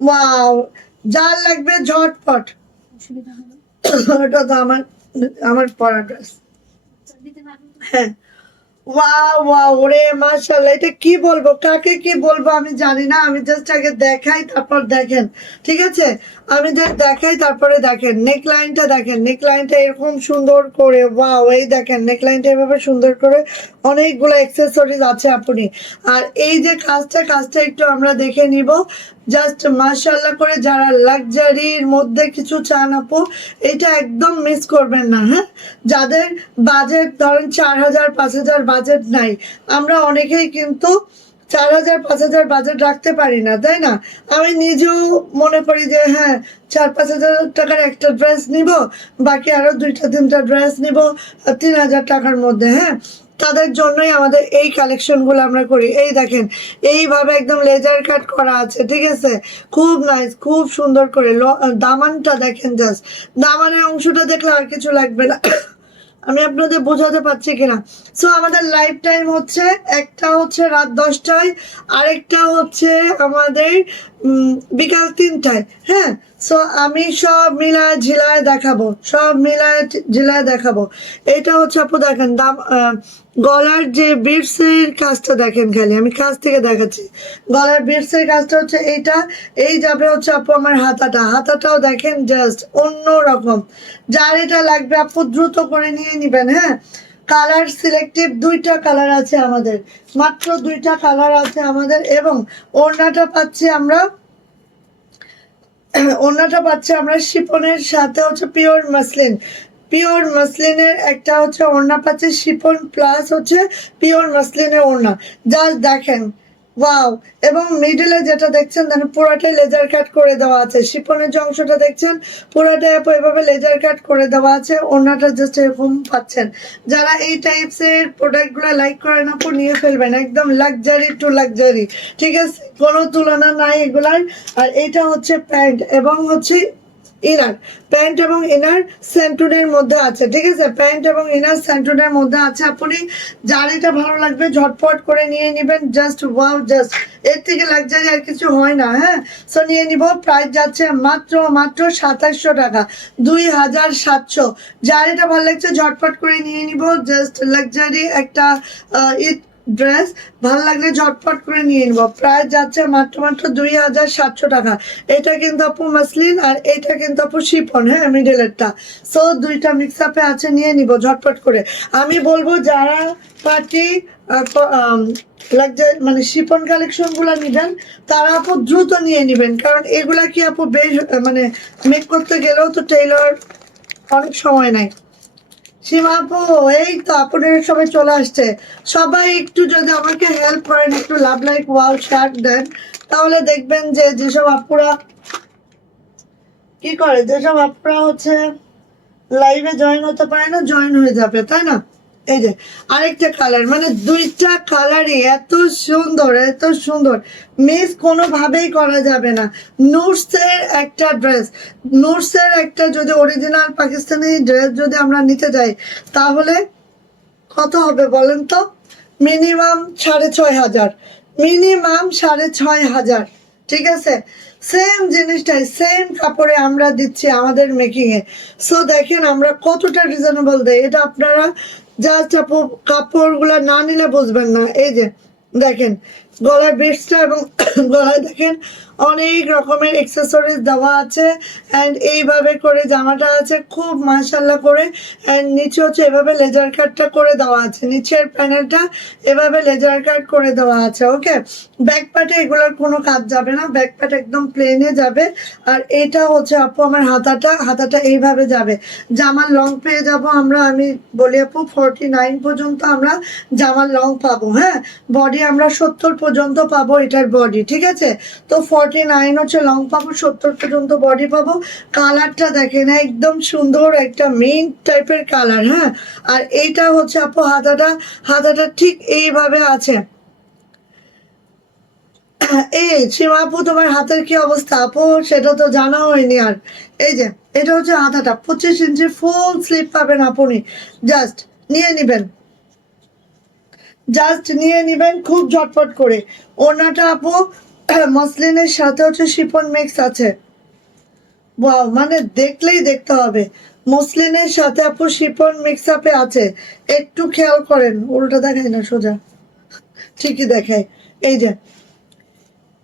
ওয়াও, যার লাগবে ঝটপট, ওটা তো আমার আমার পরা ড্রেস, হ্যাঁ, ওয়াও ওয়াও, ওরে মাশাআল্লাহ, এটা কি বলবো, কাকে কি বলবো আমি জানি না, আমি জাস্ট আগে দেখাই তারপর দেখেন, ঠিক আছে, আমি জাস্ট দেখাই তারপরে দেখেন। নেকলাইনটা দেখেন, নেকলাইনটা এরকম সুন্দর করে, ওয়াও, এই দেখেন নেকলাইনটা এভাবে সুন্দর করে, অনেকগুলো অ্যাক্সেসরিজ আছে আপনি। আর এই যে কাজটা, কাজটা একটু আমরা দেখে নিব, জাস্ট মাশাআল্লাহ করে। যারা লাক্সারির মধ্যে কিছু চান আপু, এটা একদম মিস করবেন না, হ্যাঁ, যাদের বাজেট ধরেন 4000 5000 বাজেট নাই, আমরা অনেকেই কিন্তু 4000 5000 বাজেট রাখতে পারি না, তাই না, আমি নিজেও মনে করি যে হ্যাঁ 4-5 হাজার টাকার একটা ড্রেস নিব, বাকি আরো 2-3টা ড্রেস নিব 3000 টাকার মধ্যে, হ্যাঁ, তাদের জন্যই আমাদের এই কালেকশনগুলো আমরা করি। এই দেখেন এইভাবে একদম লেজার কাট করা আছে, ঠিক আছে, খুব নাইস, খুব সুন্দর করে। দামানটা দেখেন, জাস্ট দামানের অংশটা দেখলে আর কিছু লাগবে না। আমি আপনাদের বোঝাতে পারছি কিনা। সো আমাদের লাইভ টাইম হচ্ছে, একটা হচ্ছে রাত 10টায়, আরেকটা হচ্ছে আমাদের বিকাল 3টায়। হ্যাঁ, সো আমি সব মিলায় ঝিলায় দেখাবো, সব মিলায় ঝিলায় দেখাবো। এটা হচ্ছে আপু দেখেন দাম, গলার যে বিটসের কাজটা দেখেন, খালি আমি কাছ থেকে দেখাচ্ছি। গলার বিটসের কাজটা হচ্ছে এইটা, এই যাবে হচ্ছে আপু আমার হাতাটা, হাতাটাও দেখেন জাস্ট অন্য রকম। যার এটা লাগবে আপু দ্রুত করে নিয়ে নিবেন। হ্যাঁ, কালার সিলেক্টিভ, 2টা কালার আছে আমাদের, মাত্র 2টা কালার আছে আমাদের। এবং ওড়নাটা পাচ্ছি আমরা, ওড়নাটা পাচ্ছি আমরা শিপনের সাথে হচ্ছে পিওর মাসলিন, পিওর মাসলিনের একটা হচ্ছে ওড়না পাচ্ছে, শিপন প্লাস হচ্ছে পিওর মাসলিনের ওড়না। জাস্ট দেখেন, ওয়াও। এবং মিডলে যেটা দেখছেন দেখেন পুরোটাই লেজার কাট করে দেওয়া আছে। শিপনের যে অংশটা দেখছেন পুরোটাই আপু এভাবে লেজার কাট করে দেওয়া আছে। ওড়নাটা জাস্ট এরকম পাচ্ছেন। যারা এই টাইপসের প্রোডাক্টগুলো লাইক করেন আপু নিয়ে ফেলবেন, একদম লাক্সারি টু লাক্সারি, ঠিক আছে, কোনো তুলনা নাই এগুলার। আর এটা হচ্ছে প্যান্ট এবং হচ্ছে ইনার, প্যান্ট এবং ইনার সেন্টুনের মধ্যে আছে, ঠিক আছে, প্যান্ট এবং ইনার সেন্টুনের মধ্যে আছে। আপনি যার এটা ভালো লাগবে ঝটপট করে নিয়ে নেবেন। জাস্ট ওয়াও, জাস্ট এর থেকে লাক্সারি আর কিছু হয় না। হ্যাঁ, সো নিয়ে নিব। প্রাইস যাচ্ছে মাত্র মাত্র 2700 টাকা, 2700। যার এটা ভালো লাগছে ঝটপট করে নিয়ে নিব। জাস্ট লাক্সারি একটা ঈদ ড্রেস, ভালো লাগলে ঝটপট করে নিয়ে নিব। প্রাইস যাচ্ছে মাত্র মাত্র 2700 টাকা। এটা কিন্তু আপু মাসলিন আর এটা কিন্তু আপু শিপন। হ্যাঁ, মিডলেরটা। সো 2টা মিক্স আপে আছে, নিয়ে নিব ঝটপট করে। আমি বলবো যারা পার্টি লাক্সারি মানে শিপন কালেকশনগুলো নেবেন তারা আপু দ্রুত নিয়ে নেবেন, কারণ এগুলা কি আপু বেশ মানে মেক করতে গেলেও তো টেইলর অনেক সময় নেয়। সীমা আপু, এই তো আপনারা সবাই চলে আসছে। সবাই একটু যদি আমাকে হেল্প করেন, একটু লাভ লাইক ওয়াও শার্ট দেন, তাহলে দেখবেন যে যেসব আপুরা কি করে, যেসব আপুরা হচ্ছে লাইভে জয়েন হতে পারে না, জয়েন হয়ে যাবে, তাই না? এই যে আরেকটা কালার, মানে 2টা কালারই এত সুন্দর, এত সুন্দর, মিস কোনোভাবেই করা যাবে না। নুটসের একটা ড্রেস, নুটসের একটা যদি অরিজিনাল পাকিস্তানি ড্রেস যদি আমরা নিতে যাই তাহলে কত হবে বলেন তো? মিনিমাম 6500, মিনিমাম 6500, ঠিক আছে। সেম জিনিসটাই সেম কাপড়ে আমরা দিচ্ছি আমাদের মেকিং এ। সো দেখেন আমরা কতটা রিজনেবল দেই, এটা আপনারা জাস্ট আপু কাপড়গুলো না নিলে বুঝবেন না। এই যে দেখেন গলার বেস্টটা এবং গলায় দেখেন অনেক রকমের এক্সেসরিজ দেওয়া আছে। অ্যান্ড এইভাবে করে জামাটা আছে খুব মাশাল্লাহ করে। অ্যান্ড নিচে হচ্ছে এভাবে লেজার কাটটা করে দেওয়া আছে, নিচের প্যানেলটা এভাবে লেজার কাট করে দেওয়া আছে। ওকে, ব্যাক পার্টে এগুলোর কোনো কাজ যাবে না, ব্যাক পার্ট একদম প্লেনে যাবে। আর এটা হচ্ছে আপু আমার হাতাটা, হাতাটা এইভাবে যাবে। জামার লং পেয়ে যাব আমরা, আমি বলি আপু 49 পর্যন্ত আমরা জামার লং পাবো। হ্যাঁ, বডি আমরা 70 পর্যন্ত পাবো এটার বডি, ঠিক আছে। তো 49 হচ্ছে লং পাবো, 70 পর্যন্ত বডি পাবো। কালারটা দেখেন একদম সুন্দর একটা মেইন টাইপের কালার। হ্যাঁ, আর এইটা হচ্ছে আপু হাতাটা, হাতাটা ঠিক এইভাবে আছে। এই সীমা আপু তোমার হাতের কি অবস্থা আপু, সেটা তো জানা হয়নি। আর এই যে এটা হচ্ছে হাতাটা, 25 ইঞ্চি ফুল স্লিপ পাবেন আপনি। জাস্ট নিয়ে নিবেন, জাস্ট নিয়ে নিবেন খুব ঝটপট করে। ওড়নাটা আপু মসলিনের সাথে হচ্ছে শিফন মিক্স আছে। ওয়াও, মানে দেখলেই দেখতে হবে। মসলিনের সাথে আপু শিফন মিক্স আপে আছে, একটু খেয়াল করেন। উল্টা দেখায় না, সোজা ঠিকই দেখায়। এই যে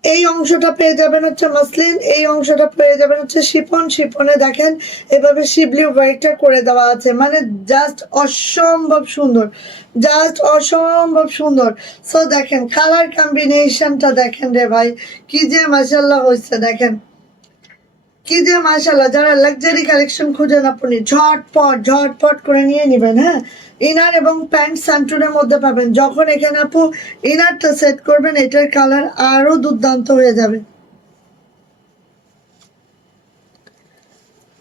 এই অংশটা পেয়ে যাবেন হচ্ছে মাসলিন, এই অংশটা পেয়ে যাবেন হচ্ছে শিফন। শিফনে দেখেন এভাবে শিবলি ওয়ার্কটা করে দেওয়া আছে, মানে জাস্ট অসম্ভব সুন্দর, জাস্ট অসম্ভব সুন্দর। সো দেখেন কালার কম্বিনেশনটা দেখেন রে ভাই, কি যে মাশাল্লাহ হয়েছে, দেখেন কি যে মাশাল্লাহ। যারা লাক্সারি কালেকশন খুঁজেন আপনি ঝটপট ঝটপট করে নিয়ে নেবেন। হ্যাঁ, ইনার এবং প্যান্ট সান্টুনের মধ্যে পাবেন। যখন এখানে আপু ইনারটা সেট করবেন এটার কালার আরো দুর্দান্ত হয়ে যাবে।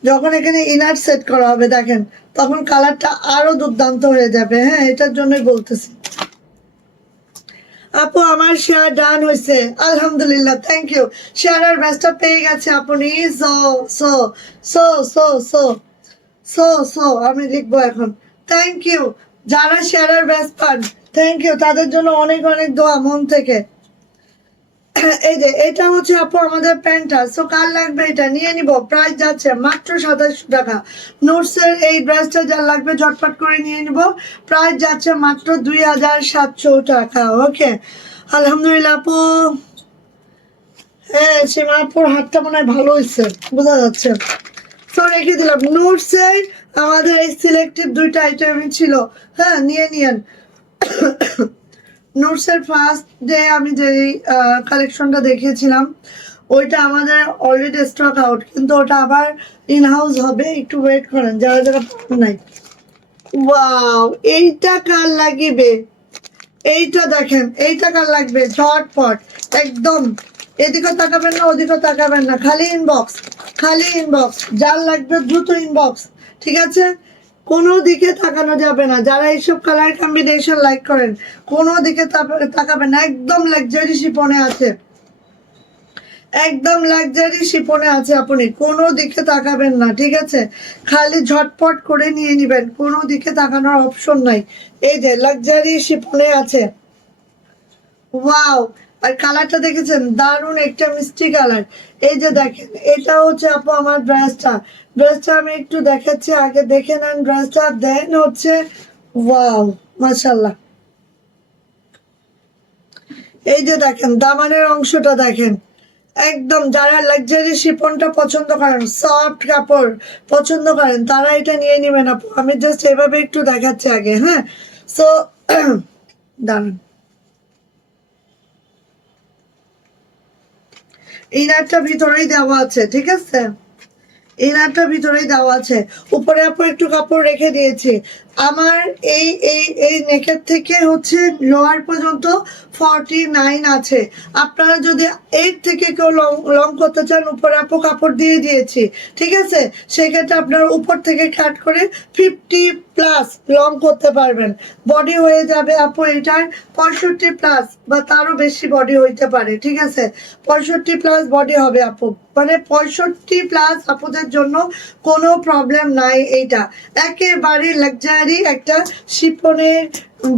যখন এখানে ইনার সেট করা হবে দেখেন তখন কালারটা আরো দুর্দান্ত হয়ে যাবে। হ্যাঁ, এটার জন্যই বলতেছি। আপু আমার শেয়ার ডান হয়েছে, আলহামদুলিল্লাহ, থ্যাংক ইউ। শেয়ারের ব্যাচটা পেয়ে গেছে আপনি। So so so so so so so আমি লিখবো এখন। থ্যাংক ইউ যারা শেয়ারের ব্যাচ পান, থ্যাংক ইউ, তাদের জন্য অনেক অনেক দোয়া মন থেকে। এই যে এটা হচ্ছে আপু আমাদের প্যান্টটা। সো কার লাগবে এটা নিয়ে নিব। প্রাইস যাচ্ছে মাত্র 2700 টাকা। নোটসের এই ড্রেসটা যার লাগবে ঝটপট করে নিয়ে নিব। প্রাইস যাচ্ছে মাত্র 2700 টাকা। ওকে, আলহামদুলিল্লাহ আপু। হ্যাঁ, সীমাপুর হাতটা মনে হয় ভালো হয়েছে, বোঝা যাচ্ছে। তো রেখে দিলাম। নোটসের আমাদের এই সিলেক্টিভ দুইটা আইটেমই ছিল। হ্যাঁ, নিয়ে নিয়েন। নোটসের ফার্স্ট ডে আমি যে কালেকশনটা দেখিয়েছিলাম ওইটা আমাদের অলরেডি স্টক আউট, কিন্তু ওটা আবার ইন হাউস হবে, একটু ওয়েট করেন যারা যারা পান নাই। ওয়াও, এইটা কার লাগিবে? এইটা দেখেন, এইটা কার লাগবে? ঝটপট একদম। এদিকে তাকাবেন না, ওদিকে তাকাবেন না, খালি ইনবক্স, খালি ইনবক্স। যার লাগবে দ্রুত ইনবক্স, ঠিক আছে? কোনো দিকে তাকানো যাবে না। যারা এইসব কালার কম্বিনেশন লাইক করেন কোনো দিকে তাকাবেন না। একদম লাক্সারি শিপনে আছে, একদম লাক্সারি শিপনে আছে। আপনি কোনো দিকে তাকাবেন না, ঠিক আছে? খালি ঝটপট করে নিয়ে নিবেন, কোনো দিকে তাকানোর অপশন নাই। এই যে লাক্সারি শিপনে আছে। ওয়াও, আর কালারটা দেখেছেন? দারুণ একটা মিষ্টি কালার। এই যে দেখেন, এটা হচ্ছে আপু আমার ড্রেসটা। ড্রেসটা আমি একটু দেখাচ্ছি, আগে দেখে নেন ড্রেসটা, দেন হচ্ছে ওয়াও, মাশাল্লাহ। এই যে দেখেন দামানের অংশটা দেখেন, একদম যারা লাক্সারি শিফনটা পছন্দ করেন, সফট কাপড় পছন্দ করেন, তারা এটা নিয়ে নেবেন আপু। আমি জাস্ট এভাবে একটু দেখাচ্ছি আগে। হ্যাঁ, সো দাঁড়ান, ইনারটা ভিতরেই দেওয়া আছে, ঠিক আছে? ইনারটা ভিতরেই দেওয়া আছে। উপরে আপু একটু কাপড় রেখে দিয়েছি। আমার এই এই এই নেকের থেকে হচ্ছে লোয়ার পর্যন্ত 49 আছে। আপনারা যদি 8 থেকে কেউ লং লং করতে চান, উপরে আপু কাপড় দিয়ে দিয়েছি, ঠিক আছে? সেক্ষেত্রে আপনারা উপর থেকে কাট করে 50+ লং করতে পারবেন। বডি হয়ে যাবে আপু এটার 65+ বা তারও বেশি বডি হইতে পারে, ঠিক আছে? 65+ বডি হবে আপু, মানে 65+ আপুদের জন্য কোনো প্রবলেম নাই। এইটা একেবারে লাক্সারি একটা শিফনের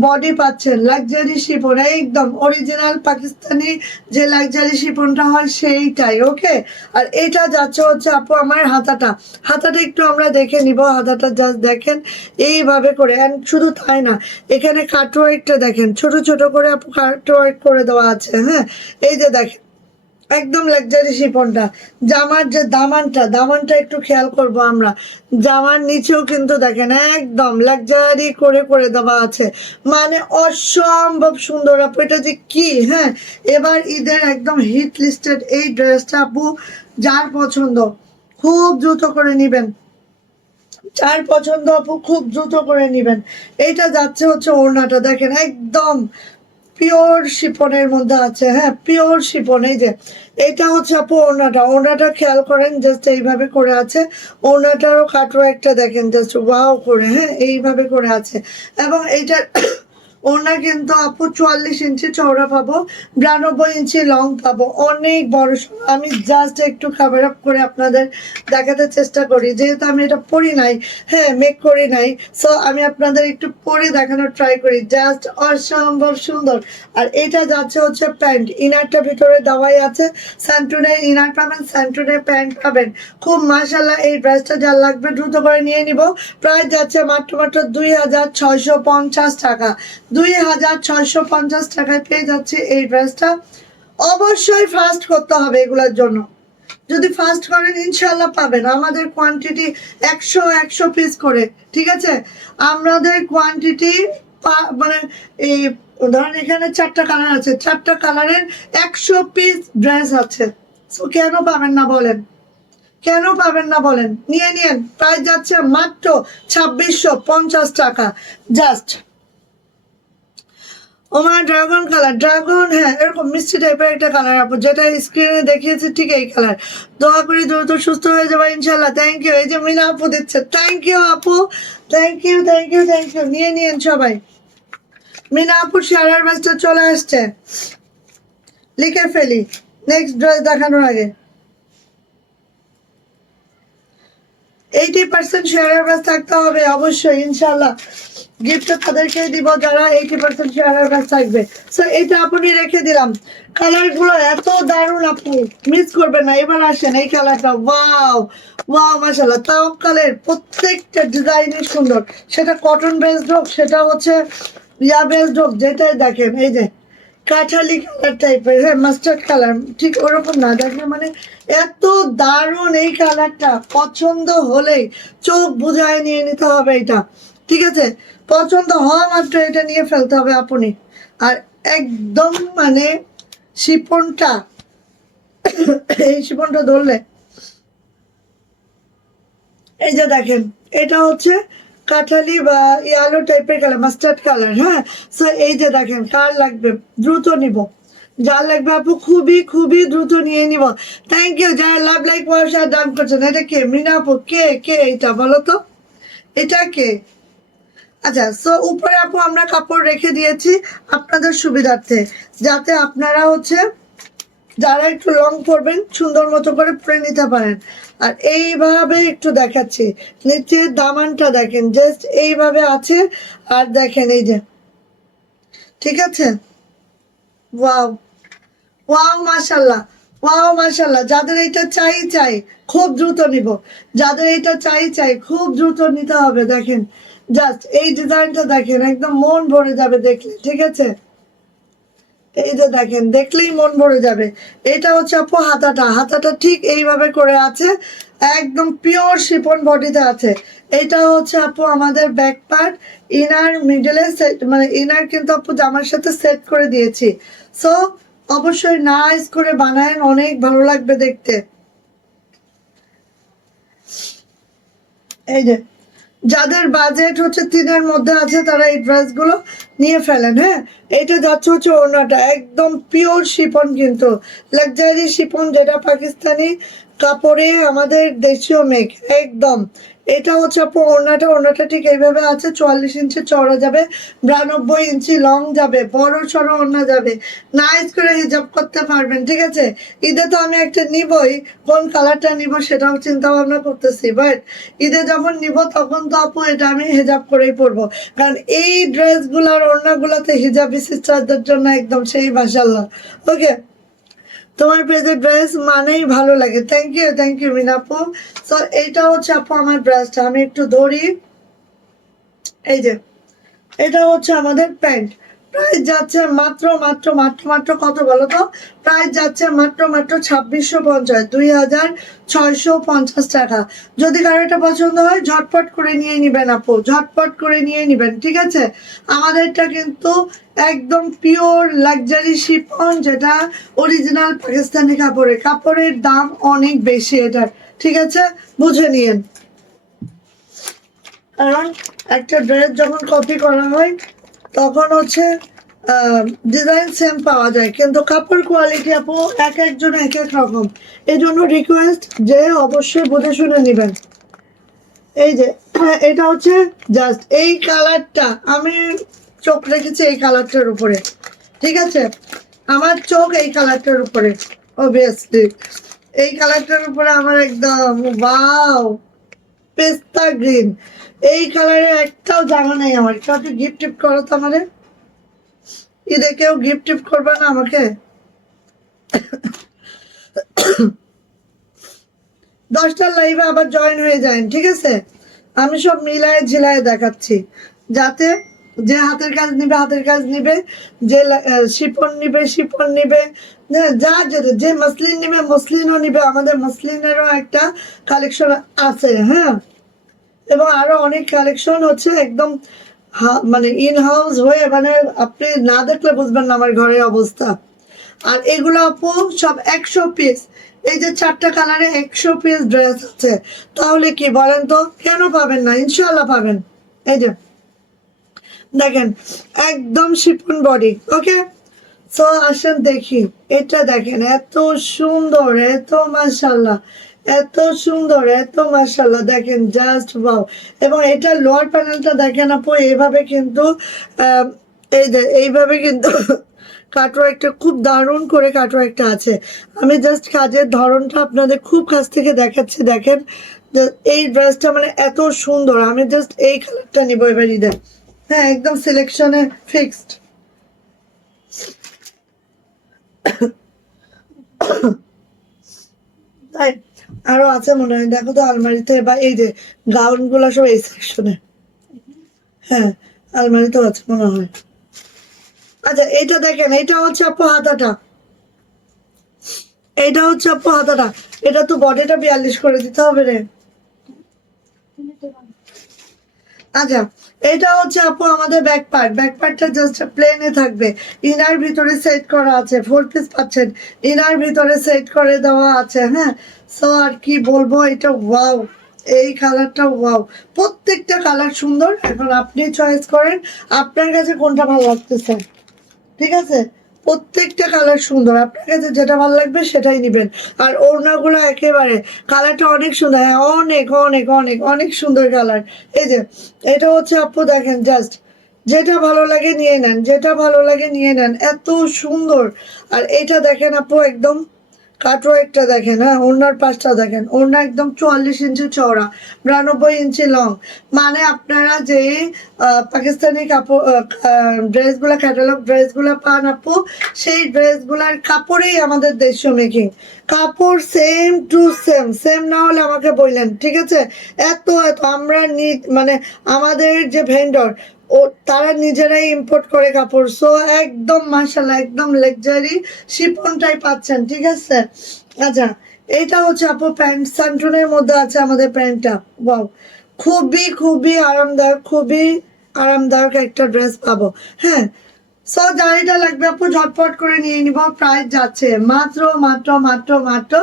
বডি পাচ্ছেন, লাক্সারি শিফন, একদম অরিজিনাল পাকিস্তানি যে লাক্সারি শিফনটা হয় সেইটাই। ওকে, আর এটা যাচ্ছে হচ্ছে আপু আমার হাতাটা। হাতাটা একটু আমরা দেখে নিব। হাতাটা জাস্ট দেখেন এইভাবে করে। অ্যান্ড শুধু তাই না, এখানে কাটওয়ার্কটা দেখেন, ছোট ছোট করে আপু কাটওয়ার্ক করে দেওয়া আছে। হ্যাঁ, এই যে দেখেন একদম লাক্সারি শিফনটা। জামার যে দামানটা, দামানটা একটু খেয়াল করব আমরা। জামার নিচেও কিন্তু দেখেন একদম লাক্সারি করে করে দেওয়া আছে, মানে অসম্ভব সুন্দর আপু। এটা যে কি, হ্যাঁ, এবার ঈদের একদম হিট লিস্টেড এই ড্রেসটা আপু। যার পছন্দ খুব দ্রুত করে নিবেন, যার পছন্দ আপু খুব দ্রুত করে নিবেন। এইটা যাচ্ছে হচ্ছে ওড়নাটা দেখেন, একদম পিওর শিপনের মধ্যে আছে। হ্যাঁ, পিওর শিপন। এই যে এটা হচ্ছে আপু ওড়নাটা। ওড়নাটা খেয়াল করেন, জাস্ট এইভাবে করে আছে। ওড়নাটারও কাটওয়ার্কটা দেখেন, জাস্ট ওয়াও করে। হ্যাঁ, এইভাবে করে আছে। এবং এইটার ওড়না কিন্তু আপু 44 ইঞ্চি চওড়া পাবো, 92 ইঞ্চি লং পাবো, অনেক বড় সড়ো। আমি জাস্ট একটু কভার আপ করে আপনাদের দেখাতে চেষ্টা করি, যেহেতু আমি এটা পরি নাই, হ্যাঁ, মেক করি নাই। সো আমি আপনাদের একটু পরে দেখানোর ট্রাই করি। জাস্ট অসম্ভব সুন্দর। আর এটা যাচ্ছে হচ্ছে প্যান্ট। ইনারটা ভিতরে দেওয়াই আছে। স্যান্টুনের ইনার পাবেন, স্যান্টুনের প্যান্ট পাবেন। খুব মাশাল্লাহ, এই ড্রেসটা যার লাগবে দ্রুত করে নিয়ে নিব। প্রাইস যাচ্ছে মাত্র মাত্র 2650 টাকা। 2650 টাকায় পেয়ে যাচ্ছে এই ড্রেসটা। অবশ্যই ফাস্ট করতে হবে এগুলোর জন্য। যদি ফাস্ট করেন ইনশাল্লাহ পাবেন। আমাদের কোয়ান্টিটি 100 পিস করে, ঠিক আছে? আমাদের কোয়ান্টিটি মানে এই ধরেন এখানে 4টা কালার আছে, 4টা কালারের 100 পিস ড্রেস আছে। সো কেন পাবেন না বলেন, কেন পাবেন না বলেন? নিয়ে নিন। প্রাইস যাচ্ছে মাত্র 2650 টাকা জাস্ট। ওমা ড্রাগন কালার, ড্রাগন, হ্যাঁ এরকম মিষ্টি টাইপের একটা কালার আপু, যেটা স্ক্রিনে দেখিয়েছি ঠিক এই কালার। দোয়া করি দ্রুত সুস্থ হয়ে যাবে ইনশাল্লাহ। Thank you. এই যে মিনা আপু দিচ্ছে, থ্যাংক ইউ আপু, thank you thank you thank you. নিয়ে নিয়েন সবাই। মিনা আপু শেয়ারার ব্যাচটা চলে আসছে, লিখে ফেলি নেক্সট ড্রেস দেখানোর আগে। 80% শেয়ারের ব্যাচ থাকতে হবে অবশ্যই ইনশাল্লাহ। গিফটটা তাদেরকেই দিব যারা 80% শেয়ারের ব্যাচ থাকবে। সো এটা আপনি রেখে দিলাম। কালারগুলো এত দারুণ আপু, মিস করবেন না। এবার আসেন এই কালারটা, ওয়াও ওয়াও মাশাআল্লাহ। তাওয়াক্কালের প্রত্যেকটা ডিজাইনই সুন্দর, সেটা কটন বেসড হোক, সেটা হচ্ছে ইয়া বেসড হোক, যেটাই দেখেন। এই যে কাঠালি কালার টাইপের, হ্যাঁ মাস্টার্ড কালার, ঠিক ওরকম না দেখলে মানে এত দারুণ। এই কালারটা পছন্দ হলেই চোখ বুঝায় নিয়ে নিতে হবে এটা, ঠিক আছে? পছন্দ হওয়া মাত্র এটা নিয়ে ফেলতে হবে আপনি। আর একদম মানে শিপনটা, এই শিপনটা ধরলে এই যে দেখেন, এটা হচ্ছে কাঠালি বা ইয়ালো টাইপের কালার, মাস্টার্ড কালার। হ্যাঁ, সো এই যে দেখেন, কার লাগবে দ্রুত নিব, যার লাগবে আপু খুবই খুবই দ্রুত নিয়ে নিব। থ্যাংক ইউ যারা লাভ লাইক পয়সা দান করছেন। এটা কে মিনা আপু? কে কে এটা বলো তো, এটা কে? আচ্ছা, সো উপরে আপু আমরা কাপড় রেখে দিয়েছি আপনাদের সুবিধার্থে, যাতে আপনারা হচ্ছে যারা একটু লং পরবেন সুন্দর মতো করে পরে নিতে পারেন। আর এইভাবে একটু দেখাচ্ছি, নিচের দামানটা দেখেন, জাস্ট এইভাবে আছে। আর দেখেন এই যে, ঠিক আছে, ওয়াও ওয়াও মাশাল্লাহ, ওয়াও মাশাল্লাহ। যাদের এটা চাই খুব দ্রুত নিব, যাদের এটা চাই খুব দ্রুত নিতে হবে। দেখেন জাস্ট এই ডিজাইনটা দেখেন, একদম মন ভরে যাবে দেখলে, ঠিক আছে? এই যে দেখেন, দেখলেই মন ভরে যাবে। এটা হচ্ছে আপু হাতাটা, হাতাটা ঠিক এইভাবে করে আছে, একদম পিওর শিফন বডিতে আছে। এটা হচ্ছে আপু আমাদের ব্যাক পার্ট, ইনার মিডলে সেট, মানে ইনার কিন্তু আপু জামার সাথে সেট করে দিয়েছি। সো অবশ্যই নাইস করে বানায়েন, অনেক ভালো লাগবে দেখতে। এই যে যাদের বাজেট হচ্ছে 3-এর মধ্যে আছে তারা এই ড্রেসগুলো নিয়ে ফেলেন। হ্যাঁ, এটা যাচ্ছে হচ্ছে ওড়নাটা একদম পিওর শিফন, কিন্তু লাক্সারি শিফন, যেটা পাকিস্তানি কাপড়ে আমাদের দেশীয় মেক একদম। এটা হচ্ছে আপু ওড়নাটা, ওড়নাটা ঠিক এইভাবে আছে, 44 ইঞ্চি চওড়া যাবে, 92 ইঞ্চি লং যাবে, বড় সড়ো ওড়না যাবে, নাইস করে হিজাব করতে পারবেন, ঠিক আছে? ঈদে তো আমি একটা নিবই, কোন কালারটা নিব সেটাও চিন্তা ভাবনা করতেছি, বাট ঈদে যখন নিব তখন তো আপু এটা আমি হিজাব করেই পরবো, কারণ এই ড্রেসগুলোর ওড়নাগুলোতে হিজাবি সিস্টারদের জন্য একদম সেই মাশাআল্লাহ। ওকে, তোমার পেজের ড্রেস মানেই ভালো লাগে। Thank you মিনাপু। সো এইটা হচ্ছে আপু আমার ড্রেসটা, আমি একটু ধরি। এই যে এটা হচ্ছে আমাদের প্যান্ট, প্রাইস যাচ্ছে মাত্র মাত্র মাত্র মাত্র কত বলো তো? প্রাইস যাচ্ছে মাত্র মাত্র 2650, 2650 টাকা। যদি কারো এটা পছন্দ হয় ঝটপট করে নিয়ে নিবেন আপু, ঝটপট করে নিয়ে নিবেন, ঠিক আছে? আমাদেরটা কিন্তু একদম পিওর লাক্সারি শিফন, যেটা অরিজিনাল পাকিস্তানি কাপড়ের, কাপড়ের দাম অনেক বেশি এটার, ঠিক আছে? বুঝে নিয়েন, কারণ একটা ড্রেস যখন কপি করা হয় তখন হচ্ছে ডিজাইন সেম পাওয়া যায়, কিন্তু কাপড় কোয়ালিটি আপু এক একজন এক এক রকম। এই জন্য রিকোয়েস্ট যে অবশ্যই বুঝে শুনে নেবেন। এই যে এটা হচ্ছে জাস্ট এই কালারটা, আমি চোখ রেখেছি এই কালারটার উপরে, ঠিক আছে? আমার চোখ এই কালারটার উপরে, অবভিয়াসলি এই কালারটার উপরে আমার একদম ওয়াও, পেস্তা গ্রিন। এই কালারের একটাও জামা নেই আমার, কেউ গিফট টিফট করো তো আমাদের ঈদে, কেউ গিফট টিফট করবে না আমাকে? 10টা লাইভে আবার জয়েন হয়ে যান, ঠিক আছে? আমি সব মিলায় ঝিলায় দেখাচ্ছি, যাতে যে হাতের কাজ নিবে হাতের কাজ নিবে, যে শিপন নিবে শিপন নিবে, যা যেটা, যে মসলিন নিবে মসলিনও নিবে। আমাদের মসলিনেরও একটা কালেকশন আছে, হ্যাঁ, এবং আরো অনেক কালেকশন হচ্ছে একদম মানে ইন হাউস হয়ে, মানে আপনি না দেখলে বুঝবেন না আমার ঘরের অবস্থা। আর এগুলো আপু সব 100 পিস, এই যে 4টা কালারে 100 পিস ড্রেস আছে, তাহলে কি বলেন তো, কেন পাবেন না? ইনশাল্লাহ পাবেন। এই যে দেখেন একদম শিপন বডি। ওকে, সো আসেন দেখি এটা। দেখেন এত সুন্দর, এত মাশাল্লাহ, এত সুন্দর, এত মাশাল্লাহ। দেখেন জাস্ট ওয়াও। এবং এটা লোয়ার প্যানেলটা দেখেন আপু, এইভাবে কিন্তু এই যে এইভাবে কিন্তু কাটওয়ার্কটা খুব দারুণ করে কাটওয়ার্কটা আছে। আমি জাস্ট কাজের ধরনটা আপনাদের খুব কাছ থেকে দেখাচ্ছি। দেখেন এই ড্রেসটা মানে এত সুন্দর। আমি জাস্ট এই কালারটা নিব এবার ঈদে। হ্যাঁ, একদম সিলেকশনে ফিক্সড। তাই আরো আছে মনে হয়, দেখো তো আলমারিতে, বা এই যে গাউন গুলা সব এই সেকশনে। হ্যাঁ, আলমারিতেও আছে মনে হয়। আচ্ছা এইটা দেখেন, এইটা হচ্ছে আপু হাতাটা, এইটা হচ্ছে আপু হাতাটা। এটা তো বডিটা 42 করে দিতে হবে রে। আচ্ছা, এটা হচ্ছে আপু আমাদের ব্যাক পার্ট। ব্যাক পার্টটা জাস্ট প্লেনে থাকবে, ইনার ভিতরে সেট করা আছে, 4 পিস পাচ্ছেন, ইনার ভিতরে সেট করে দেওয়া আছে। হ্যাঁ, সো আর কি বলবো, এটা ওয়াও। এই কালারটা ওয়াও, প্রত্যেকটা কালার সুন্দর। এখন আপনি চয়েস করেন আপনার কাছে কোনটা ভালো লাগতেছে। ঠিক আছে, প্রত্যেকটা কালার সুন্দর, আপনার কাছে যেটা ভালো লাগবে সেটাই নিবেন। আর ওড়নাগুলো একেবারে, কালারটা অনেক সুন্দর। হ্যাঁ, অনেক অনেক অনেক অনেক সুন্দর কালার। এই যে এটা হচ্ছে আপু দেখেন জাস্ট, যেটা ভালো লাগে নিয়ে নেন, যেটা ভালো লাগে নিয়ে নেন, এত সুন্দর। আর এটা দেখেন আপু একদম কাটওয়ার্কটা দেখেন। হ্যাঁ, ওড়নার পাশটা দেখেন, ওড়না একদম 44 ইঞ্চি চওড়া, 92 ইঞ্চি লং। মানে আপনারা যে পাকিস্তানি কাপড় ড্রেসগুলো, ক্যাটালগ ড্রেসগুলো পান আপু, সেই ড্রেসগুলার কাপড়েই আমাদের দেশীয় মেকিং। কাপড় সেম টু সেম, সেম না হলে আমাকে বললেন, ঠিক আছে। এত এত আমরা মানে আমাদের যে ভেন্ডর, ও তারা নিজেরাই ইম্পোর্ট করে কাপড়। সো একদম মাশাল্লাহ, একদম লাক্সারি শিপনটাই পাচ্ছেন। ঠিক আছে। আচ্ছা, এইটা হচ্ছে আপু প্যান্ট, সান্টুনের মধ্যে আছে আমাদের প্যান্টটা। ওয়াও, খুবই খুবই আরামদায়ক, খুবই আরামদায়ক একটা ড্রেস পাবো। হ্যাঁ, সো যার লাগবে আপু ঝটপট করে নিয়ে নিব। প্রাইস যাচ্ছে মাত্র মাত্র মাত্র মাত্র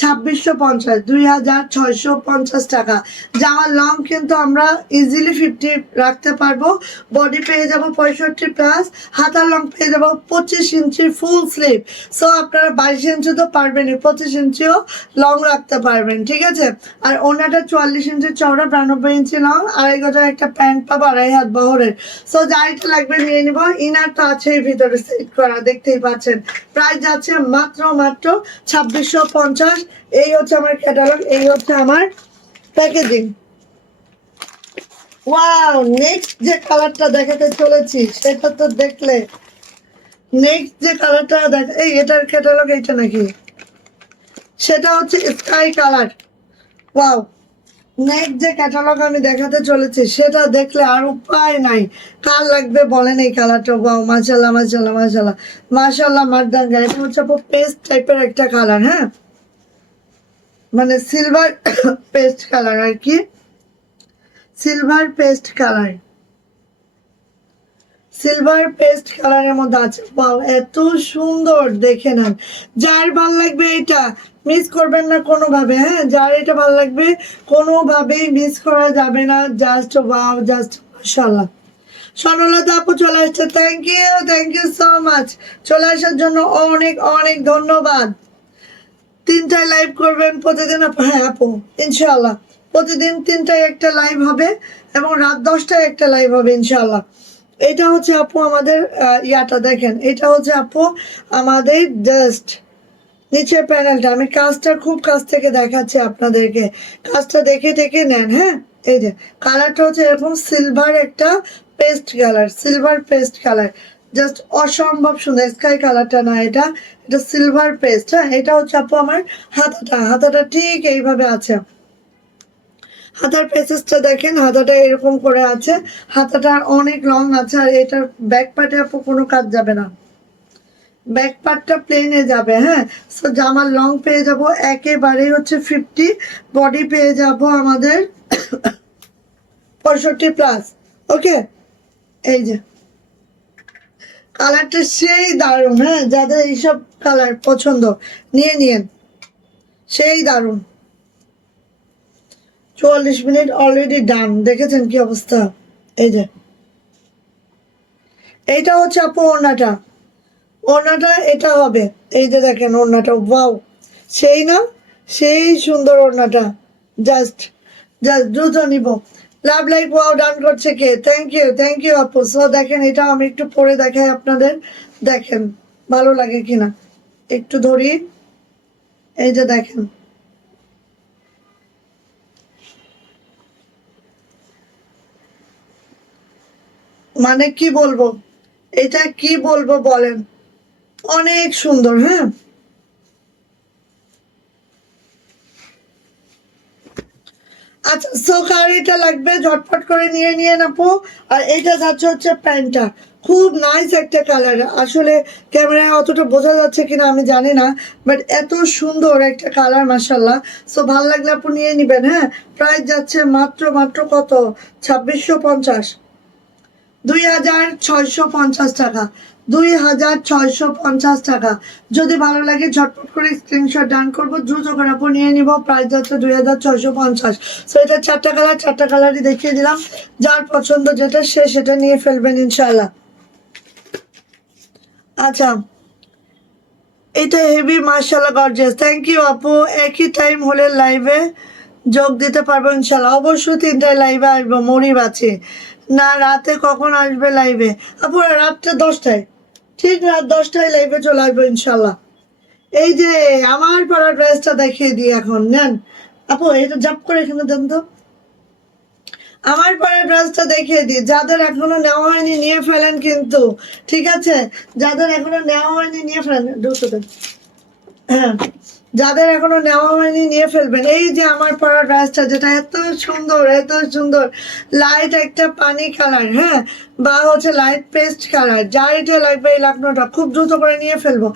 2650, 2650 টাকা। জামার লং কিন্তু আমরা ইজিলি 50 রাখতে পারবো। বডি পেয়ে যাব 65+, হাতার লং পেয়ে যাব 25 ইঞ্চি ফুল স্লিভ। সো আপনারা 22 ইঞ্চি তো পারবেনই, 25 ইঞ্চিও লং রাখতে পারবেন। ঠিক আছে। আর ওনাটা 44 ইঞ্চি চওড়া, 92 ইঞ্চি লং, 2.5 গজের একটা প্যান্ট পাবো 2.5 হাত বহরের। সো যাইটা লাগবে নিয়ে নিব। ইনার তো আছেই ভিতরে সেট করা, দেখতেই পাচ্ছেন। প্রাইস যাচ্ছে মাত্র মাত্র 2650। এই হচ্ছে আমার ক্যাটালগ, এই হচ্ছে আমার প্যাকেজিং। ওয়াও, নেক্সট যে কালারটা দেখাতে চলেছি সেটা তো দেখলে, নেক্সট যে কালারটা দেখ, এই এটার ক্যাটালগ এইটা নাকি, সেটা হচ্ছে স্কাই কালার। ওয়াও, নেক্সট যে ক্যাটালগ আমি দেখাতে চলেছি সেটা দেখলে আর উপায় নাই, কার লাগবে বলেন এই কালারটা। ওয়াও, মাশাল্লাহ মাশাল্লাহ মাশাল্লাহ মাশাল্লাহ মারদাঙ্গা। এটা হচ্ছে পেস্ট টাইপের একটা কালার। হ্যাঁ, মানে সিলভার পেস্ট কালার আর কি, silver paste colour, silver paste কালারের মধ্যে আছে। বাও, এত সুন্দর, দেখে নেন। যার ভাল লাগবে এটা মিস করবেন না কোনোভাবে। হ্যাঁ, যার এটা ভাল লাগবে কোনোভাবেই মিস করা যাবে না। জাস্ট ওয়াও, জাস্ট মাশাআল্লাহ। স্বর্ণলতা আপু চলে আসছে, থ্যাংক ইউ সো মাচ। চলে আসার জন্য অনেক অনেক ধন্যবাদ। 3টায় লাইভ করবেন প্রতিদিন আপু? হ্যাঁ আপু, ইনশাআল্লাহ প্রতিদিন 3টায় একটা লাইভ হবে, এবং রাত 10টায় একটা লাইভ হবে ইনশাআল্লাহ। এটা হচ্ছে আপু আমাদের ইয়াটা দেখেন, এটা হচ্ছে আপু আমাদের জাস্ট নিচের প্যানেলটা। আমি কাজটা খুব কাছ থেকে দেখাচ্ছি আপনাদেরকে, কাজটা দেখে দেখে নেন। হ্যাঁ, এই যে কালারটা হচ্ছে এরকম সিলভার একটা paste colour, silver paste colour, just অসম্ভব সুন্দর। স্কাই কালারটা না, এটা এটা সিলভার পেস্ট। হ্যাঁ, এটা হচ্ছে আপু আমার হাতাটা, হাতাটা ঠিক এইভাবে আছে। হাতার প্যাসেজটা দেখেন, হাতাটা এরকম করে আছে, হাতাটা অনেক লং আছে। আর এটার ব্যাক পার্টে আপু কোনো কাজ যাবে না, ব্যাক পার্টটা প্লেনে যাবে। হ্যাঁ, সো জামার লং পেয়ে যাব একেবারেই হচ্ছে 50, বডি পেয়ে যাব আমাদের 65+। ওকে, এই যে কালারটা সেই দারুণ। হ্যাঁ, যাদের এইসব কালার পছন্দ নিয়ে নিয়েন, সেই দারুণ। 44 মিনিট অলরেডি ডান, দেখেছেন কি অবস্থা। এই যে এইটা হচ্ছে আপু ওড়নাটা, ওড়নাটা এটা হবে। এই যে দেখেন ওড়নাটা, ওয়াও, সেই না, সেই সুন্দর ওড়নাটা। জাস্ট জাস্ট দ্রুত নিব। লাভ লাইক ওয়াও ডান করছে কে? থ্যাংক ইউ আপু। সো দেখেন এটা আমি একটু পরে দেখাই আপনাদের, দেখেন ভালো লাগে কিনা। একটু ধরি, এই যে দেখেন, মানে কি বলবো, এটা কি বলবো বলেন, অনেক সুন্দর। হ্যাঁ, আচ্ছা, সো কার এটা লাগবে ঝটপট করে নিয়ে নিয়ে আপু। আর এটা যাচ্ছে হচ্ছে প্যান্টটা, খুব নাইস একটা কালার। আসলে ক্যামেরায় অতটা বোঝা যাচ্ছে কিনা আমি জানি না, বাট এত সুন্দর একটা কালার মাশাল্লাহ। সো ভালো লাগলে আপু নিয়ে নিবেন। হ্যাঁ, প্রাইস যাচ্ছে মাত্র মাত্র কত, 2650, 2650 টাকা, 2650 টাকা। যদি ভালো লাগে ঝটপট করে স্ক্রিনশট ডান করবো, দ্রুত করে আপু নিয়ে নিব। প্রাইস যাচ্ছে 2650। সো এটা চারটা কালার, চারটা কালারই দেখিয়ে দিলাম। যার পছন্দ যেটা সে সেটা নিয়ে ফেলবেন ইনশাল্লাহ। আচ্ছা, এটা হেভি মার্শাল্লাহ গর্জিয়াস। থ্যাংক ইউ আপু। একই টাইম হলে লাইভে যোগ দিতে পারবো ইনশাল্লাহ। অবশ্যই 3টায় লাইভে আসবো, মরি বাঁচি না। রাতে কখন আসবে লাইভে আপু? রাত্রে 10টায়, ঠিক রাত 10টায় লাইভে চলে আসবো ইনশাল্লাহ। এই যে আমার পরা ড্রেসটা দেখিয়ে দিই এখন, নেন আপু, এটা জাপ করে এখানে দেন তো। আমার পরে ড্রেসটা দেখিয়ে দিই, যাদের এখনো নেওয়া হয়নি নিয়ে ফেলেন কিন্তু, ঠিক আছে? যাদের এখনো নেওয়া হয়নি নিয়ে ফেলেন, ঢুকতে দেন। হ্যাঁ, যাদের এখনো নেওয়া হয়নি নিয়ে ফেলবেন। এই যে আমার পরা ড্রেসটা, যেটা এত সুন্দর, এত সুন্দর, লাইট একটা পানি কালার, হ্যাঁ, বা হচ্ছে লাইট পেস্ট কালার, যার এটা লাগবে এই লাকনোটা খুব দ্রুত করে নিয়ে ফেলবো।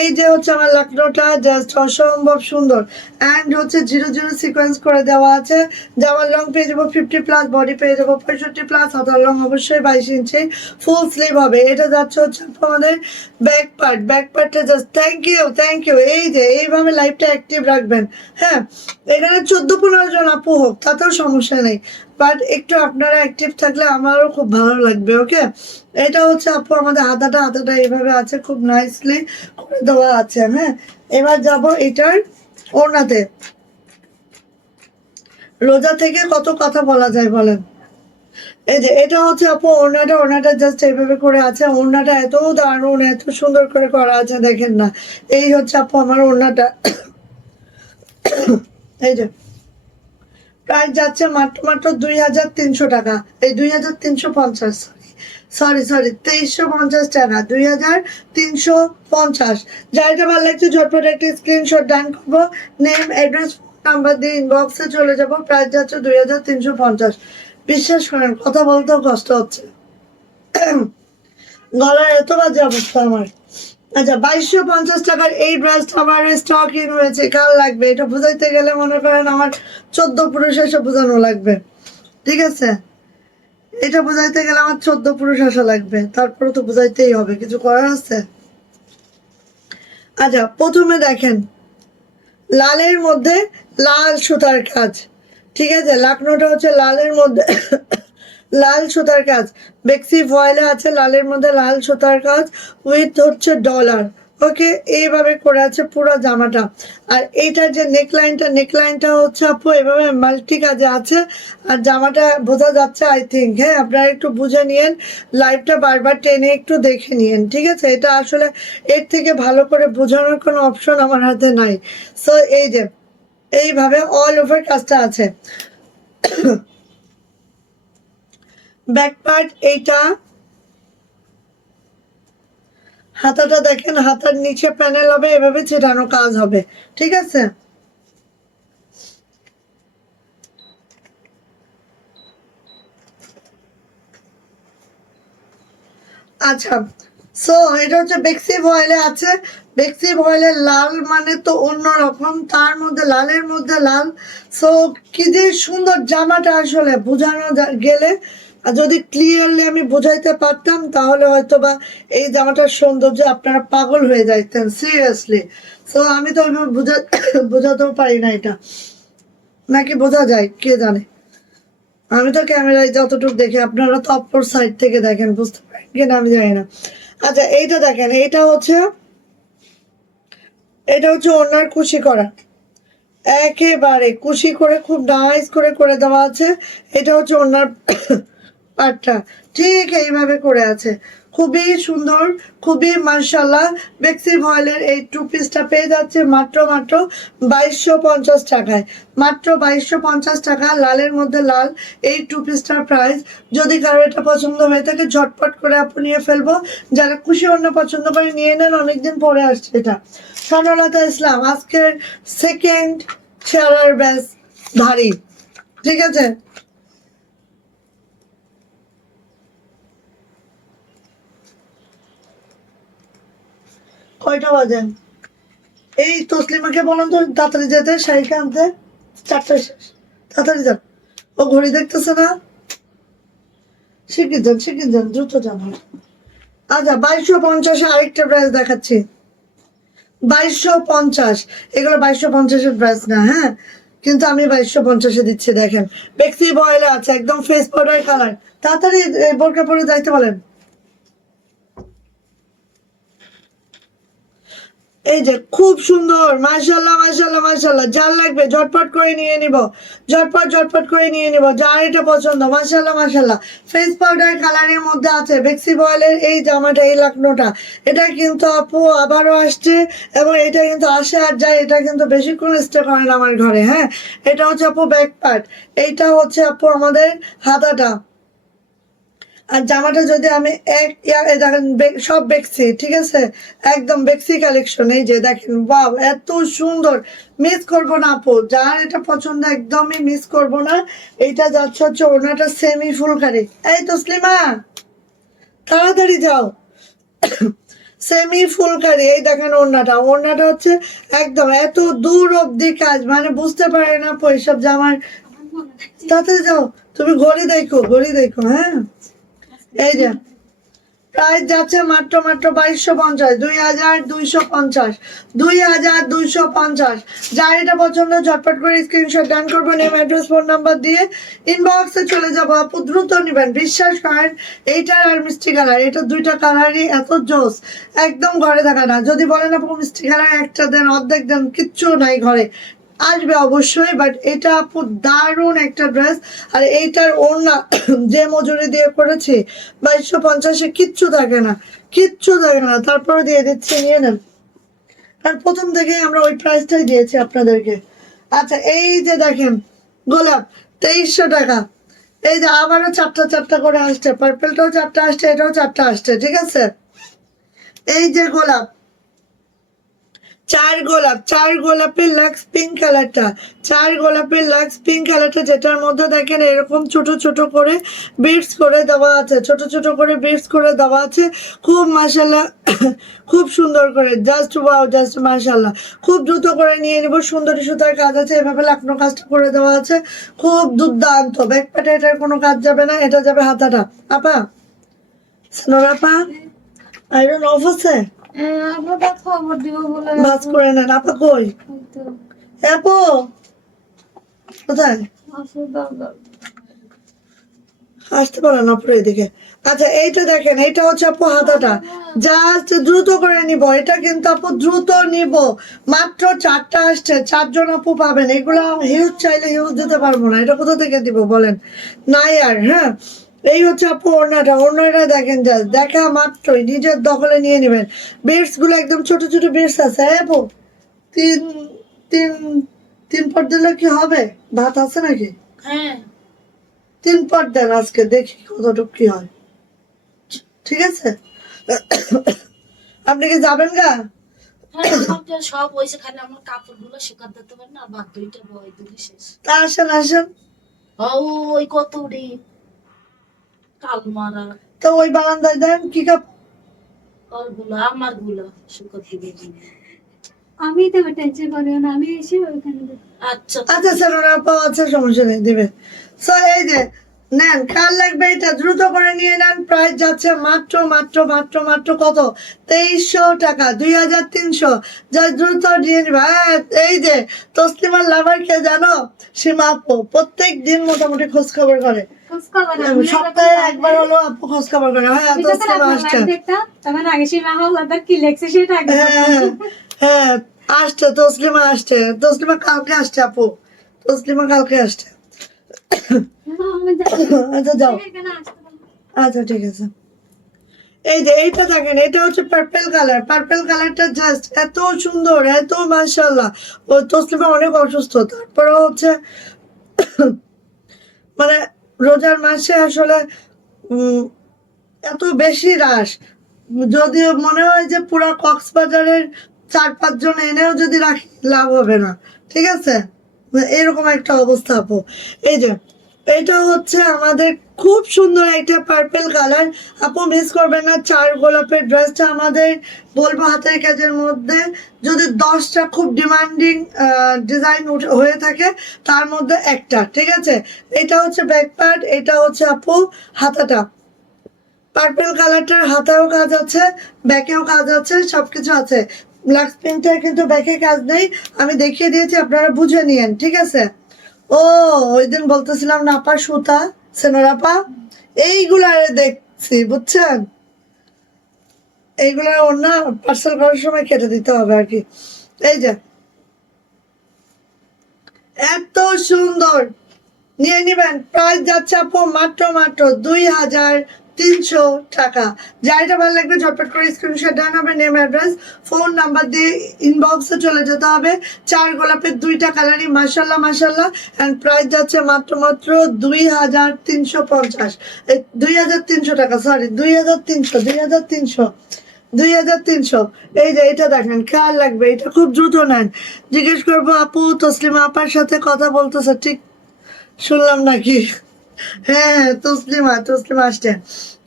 এই যে হচ্ছে আমার লাকনোটা, জাস্ট অসম্ভব সুন্দর। অ্যান্ড হচ্ছে 0 0 সিকোয়েন্স করে দেওয়া আছে। জামার লং পেয়ে যাবো 50+, বডি পেয়ে যাবো 65+, হাতার লং অবশ্যই 22 ইঞ্চি, ফুল স্লিভ হবে। এটা যাচ্ছে হচ্ছে আমাদের ব্যাক পার্ট, ব্যাক পার্টটা জাস্ট থ্যাংক ইউ। এই যে এইভাবে লাইফটা অ্যাক্টিভ রাখবেন। হ্যাঁ, এখানে 14-15 জন আপু হোক তাতেও সমস্যা নেই, বাট একটু আপনারা অ্যাক্টিভ থাকলে আমারও খুব ভালো লাগবে। ওকে, এটা হচ্ছে আপু আমাদের হাতাটা, হাতাটা এইভাবে আছে, খুব নাইসলি করে দেওয়া আছে। হ্যাঁ, এবার যাব এটার ওড়নাতে। রোজা থেকে কত কথা বলা যায় বলেন। এই যে এটা হচ্ছে আপু ওড়নাটা, ওড়নাটা জাস্ট এইভাবে করে আছে। ওড়নাটা এত দারুণ, এত সুন্দর করে করা আছে, দেখেন না। এই হচ্ছে আপু আমার ওড়নাটা। এই যে প্রাইস যাচ্ছে মাত্র মাত্র 2300 টাকা, এই 2350, সরি 2350 টাকা, 2350। যার এটা ভালো লাগছে ঝটপট একটা স্ক্রিনশট ডান করবো, নেম অ্যাড্রেস নাম্বার দিয়ে ইনবক্সে চলে যাবো। প্রাইস যাচ্ছে 2350। বিশ্বাস করেন কথা বলতেও কষ্ট হচ্ছে, গলার এত বাজে অবস্থা আমার। আচ্ছা, 2250 টাকার এই ড্রেসটা আমার স্টক ইন হয়েছে, কাল লাগবে। এটা বুঝাইতে গেলে মনে করেন আমার 14 পুরুষ এসে বোঝানো লাগবে, ঠিক আছে? এটা বুঝাইতে গেলে আমার 14 পুরুষ আসা লাগবে, তারপরে তো বুঝাইতেই হবে, কিছু করার আছে? আচ্ছা, প্রথমে দেখেন লালের মধ্যে লাল সুতার কাজ, ঠিক আছে? লাকনোটা হচ্ছে লালের মধ্যে লাল সুতার কাজ, বেক্সি ভয়েলে আছে লালের মধ্যে লাল সুতার কাজ, উইথ হচ্ছে ডলার। ওকে, এইভাবে করে আছে পুরো জামাটা। আর এইটার যে নেকলাইনটা, নেকলাইনটা হচ্ছে আপু এভাবে মাল্টি কাজে আছে। আর জামাটা বোঝা যাচ্ছে আই থিঙ্ক, হ্যাঁ, আপনারা একটু বুঝে নিয়েন, লাইভটা বারবার টেনে একটু দেখে নিয়েন, ঠিক আছে? এটা আসলে এর থেকে ভালো করে বোঝানোর কোনো অপশন আমার হাতে নাই। সো এই যে এইভাবে অল ওভার কাজটা আছে। ব্যাক পার্ট এইটা, হাতাটা দেখেন, হাতার নিচে প্যানেল হবে, এভাবে ছেটানো কাজ হবে, ঠিক আছে? আচ্ছা, সো এটা হচ্ছে বেক্সি ভয়েলে আছে। বেক্সি ভয়েলে লাল মানে তো অন্যরকম, তার মধ্যে লালের মধ্যে লাল। সো কি যে সুন্দর জামাটা, আসলে বোঝানো গেলে, আর যদি ক্লিয়ারলি আমি বোঝাইতে পারতাম তাহলে হয়তো বা এই জামাটার সৌন্দর্য আপনারা পাগল হয়ে যাইতেন সিরিয়াসলি। সো আমি তো ওইভাবে বোঝাতেও পারি না এটা, নাকি বোঝা যায় কে জানে। আমি তো ক্যামেরায় যতটুকু দেখি, আপনারা তো অপর সাইড থেকে দেখেন, বুঝতে পারেন কিনা আমি জানি না। আচ্ছা এইটা দেখেন, এটা হচ্ছে ওনার কুশি করা, একেবারে কুশি করে খুব নাইস করে করে দেওয়া আছে। এটা হচ্ছে ওনার পাটটা ঠিক এইভাবে করে আছে, খুবই সুন্দর, খুবই মার্শাল্লাহ। বেক্সি ভয়েলের এই টু পিসটা পেয়ে যাচ্ছে মাত্র মাত্র 2250 টাকায়, মাত্র 2250 টাকা। লালের মধ্যে লাল এই টু পিসটার প্রাইস। যদি কারো এটা পছন্দ হয়ে থাকে ঝটপট করে আপনি নিয়ে ফেলবো, যারা খুশি অন্য পছন্দ করে নিয়ে নেন, অনেকদিন পরে আসছে এটা। স্বর্ণলতা ইসলাম আজকের সেকেন্ড শেয়ারার ব্যাস ধারী, ঠিক আছে। কয়টা বাজেন? এই তসলিমাকে বলুন তো তাড়াতাড়ি যেতে, শাড়িকে আনতে, 4টায় শেষ, তাড়াতাড়ি যান। ও ঘড়ি দেখতেছে না, শিখিয়ে যান দ্রুত যান। আচ্ছা 2250-এ আরেকটা প্রাইস দেখাচ্ছি, 2250। এগুলো 2250-এর প্রাইস না, হ্যাঁ, কিন্তু আমি 2250-এ দিচ্ছি। দেখেন বেক্সি বয়েলে আছে, একদম ফেস পাউডার কালার। তাড়াতাড়ি বোরকা পরে যাইতে বলেন। এই যে খুব সুন্দর, মাশাল্লাহ মাশাল্লাহ মাশাল্লাহ। যার লাগবে ঝটপট করে নিয়ে নিব, ঝটপট করে নিয়ে নিব, যার এটা পছন্দ। মাশাল্লাহ মাশাল্লাহ, ফেস পাউডার কালারের মধ্যে আছে বেক্সি বয়েলের এই জামাটা, এই লাকনোটা। এটা কিন্তু আপু আবারও আসছে, এবং এটা কিন্তু আসে আর যায়, এটা কিন্তু বেশিক্ষণ স্টে করে না আমার ঘরে। হ্যাঁ, এটা হচ্ছে আপু ব্যাক পার্ট, এইটা হচ্ছে আপু আমাদের হাতাটা। আর জামাটা যদি আমি দেখেন সব বেক্সি, ঠিক আছে, একদম বেক্সি কালেকশন। এই যে দেখেন, বাহ এত সুন্দর, মিস করব না আপু, যার এটা পছন্দ একদমই মিস করব না। এইটা যাচ্ছে হচ্ছে ওনাটা সেমি ফুলকারি। এই তসলিমা তাড়াতাড়ি যাও, সেমি ফুলকারি। এই দেখেন ওড়নাটা হচ্ছে একদম এত দূর অব্দি কাজ, মানে বুঝতে পারে না আপু এইসব জামার। তাড়াতাড়ি যাও, তুমি ঘড়ি দেখো, হ্যাঁ। এই যে প্রাইস যাচ্ছে মাত্র মাত্র 2250, 2250, 2250। যার এটা পছন্দ ঝটপট করে স্ক্রিনশট ডান করবো, নেম অ্যাড্রেস ফোন নাম্বার দিয়ে ইনবক্সে চলে যাবো আপু, দ্রুত নিবেন। বিশ্বাস করেন এইটার আর মিষ্টি কালার, এটা দুইটা কালারই এত জোস, একদম ঘরে থাকা না। যদি বলেন আপু মিষ্টি কালার একটা দেন, অর্ধেক দেন, কিচ্ছু নাই ঘরে, আসবে অবশ্যই। বাট এটা আপু দারুণ একটা ড্রেস। আর এইটার ওড়না যে মজুরি দিয়ে করেছি 2250-এ কিচ্ছু থাকে না, কিচ্ছু থাকে না, তারপরে দিয়ে দিচ্ছি, নিয়ে নেন। কারণ প্রথম থেকেই আমরা ওই প্রাইসটাই দিয়েছি আপনাদেরকে। আচ্ছা এই যে দেখেন গোলাপ, 2300 টাকা। এই যে আবারও চারটা করে আসছে, পার্পেলটাও 4টা আসছে, এটাও 4টা আসছে, ঠিক আছে। এই যে গোলাপ, চার গোলাপের লাক্স পিঙ্ক কালারটা, যেটার মধ্যে দেখেন এরকম ছোট ছোট করে বিটস করে দেওয়া আছে, খুব মাশাল্লাহ, খুব সুন্দর করে, জাস্ট ওয়াও, জাস্ট মাশাল্লাহ। খুব দ্রুত করে নিয়ে নিব, সুন্দরী সুতার কাজ আছে, এভাবে লাকনো কাজটা করে দেওয়া আছে, খুব দুর্দান্ত। ব্যাকপ্যাটে এটার কোনো কাজ যাবে না, এটা যাবে হাতাটা। আপা সোনারাপা আয়রন অফ আছে, ভাজ করে নেন। আপা কই আপু, কোথায় আসতে পারেন আপুর এদিকে। আচ্ছা এইটা দেখেন, এইটা হচ্ছে আপু হাতাটা, জাস্ট দ্রুত করে নিব, এটা কিন্তু আপু দ্রুত নিব। মাত্র 4টা আসছে, 4জন আপু পাবেন। এগুলা হিউজ চাইলে হিউজ দিতে পারবো না, এটা কোথা থেকে দিব বলেন, নাই আর। হ্যাঁ, এই হচ্ছে আপু ওড়নাটা দেখেন, জাস্ট দেখা মাত্রই নিজের দখলে নিয়ে নেবেন। বিটস গুলো একদম ছোট ছোট বিটস আছে। হ্যাঁ আপু, তিন তিন তিন পট দিলে কি হবে, ভাত আছে নাকি? হ্যাঁ, 3 পট দেন, আজকে দেখি কতটুকু কি হয়, ঠিক আছে। আপনি কি যাবেন গা? সব হয়েছে, খালি আমার কাপড় গুলো শুকাতে দিতে পারে না, বাদ দুইটা বই দিলে শেষ। তা আসেন আসেন, ওই কত রে কালমারা, তো ওই বারান্দায় দেন কি ওরগুলো আমার গুলো শুকাতে দিবি। আমি তো টেনশন করিও না, আমি এসে ওইখানে আচ্ছা আচ্ছা স্যার, ওরা পাওয়া আছে, সমস্যা নেই, দিবে। সো এই যে নেন, কার লাগবে এটা দ্রুত করে নিয়ে নেন। প্রাইস যাচ্ছে মাত্র মাত্র মাত্র মাত্র কত, 2300 টাকা, 2300। যা দ্রুত নিয়ে নিবা। এই যে তসলিমার লাভার কে জানো, সীমা আপু প্রত্যেক দিন মোটামুটি খোঁজ খবর করে, খোঁজ খবর না, সপ্তাহে একবার হলো আপু খোঁজ খবর করে। হ্যাঁ তসলিমা আসছে, তখন আগে সীমা হাওলাদার কি লেখছে সেটা আগে হ্যাঁ হ্যাঁ আসছে তসলিমা, আসছে তসলিমা, কালকে আসছে আপু, তসলিমা কালকে আসছে। আচ্ছা যাও, আচ্ছা ঠিক আছে। এই যে এইটা দেখেন, এটা হচ্ছে পার্পল কালার, পার্পল কালারটা জাস্ট এত সুন্দর, এত মাশাআল্লাহ। ও তসলিমা অনেক অসুস্থ, তারপরে হচ্ছে মানে রোজার মাসে আসলে উম, এত বেশি রাশ, যদিও মনে হয় যে পুরা কক্সবাজারের 4-5 জন এনেও যদি রাখি লাভ হবে না, ঠিক আছে, এরকম একটা অবস্থা আপু। এই যে এটা হচ্ছে আমাদের খুব সুন্দর একটা পার্পল কালার, আপু মিস করবেন না। 4 গোলাপের ড্রেসটা আমাদের বলবো হাতের কাজের মধ্যে যদি 10টা খুব ডিমান্ডিং ডিজাইন হয়ে থাকে তার মধ্যে একটা, ঠিক আছে। এটা হচ্ছে ব্যাক পার্ট, এটা হচ্ছে আপু হাতাটা, পার্পল কালারটার হাতায়ও কাজ আছে, ব্যাকেও কাজ আছে, সবকিছু আছে। ব্ল্যাক প্রিন্টের কিন্তু ব্যাকে কাজ নেই, আমি দেখিয়ে দিয়েছি, আপনারা বুঝে নিয়েন, ঠিক আছে। ও ওই দিন বলতেছিলাম না আপা সুতা, সেনারাপা, এইগুলা দেখছি বুঝছেন, এইগুলা ওর না পার্সেল করার সময় কেটে দিতে হবে আর কি। এই যে এত সুন্দর, নিয়ে নিবেন। প্রাইস যাচ্ছে আপু মাত্র মাত্র 2300 টাকা। যার এটা ভালো লাগবে ঝটপট করে স্ক্রিনশট দেন হবে, নেম অ্যাড্রেস ফোন নাম্বার দিয়ে ইনবক্সে চলে যেতে হবে। 4 গোলাপের 2টা কালারই মাশাল্লাহ মাশাল্লাহ। অ্যান্ড প্রাইস যাচ্ছে মাত্র মাত্র 2350, 2300 টাকা, সরি 2300। এই যে এটা দেখেন, খেয়াল লাগবে, এটা খুব দ্রুত নেন। জিজ্ঞেস করবো আপু তসলিমা আপার সাথে কথা বলতেছে, ঠিক শুনলাম নাকি? হ্যাঁ তসলিমা, তসলিমা আসছে।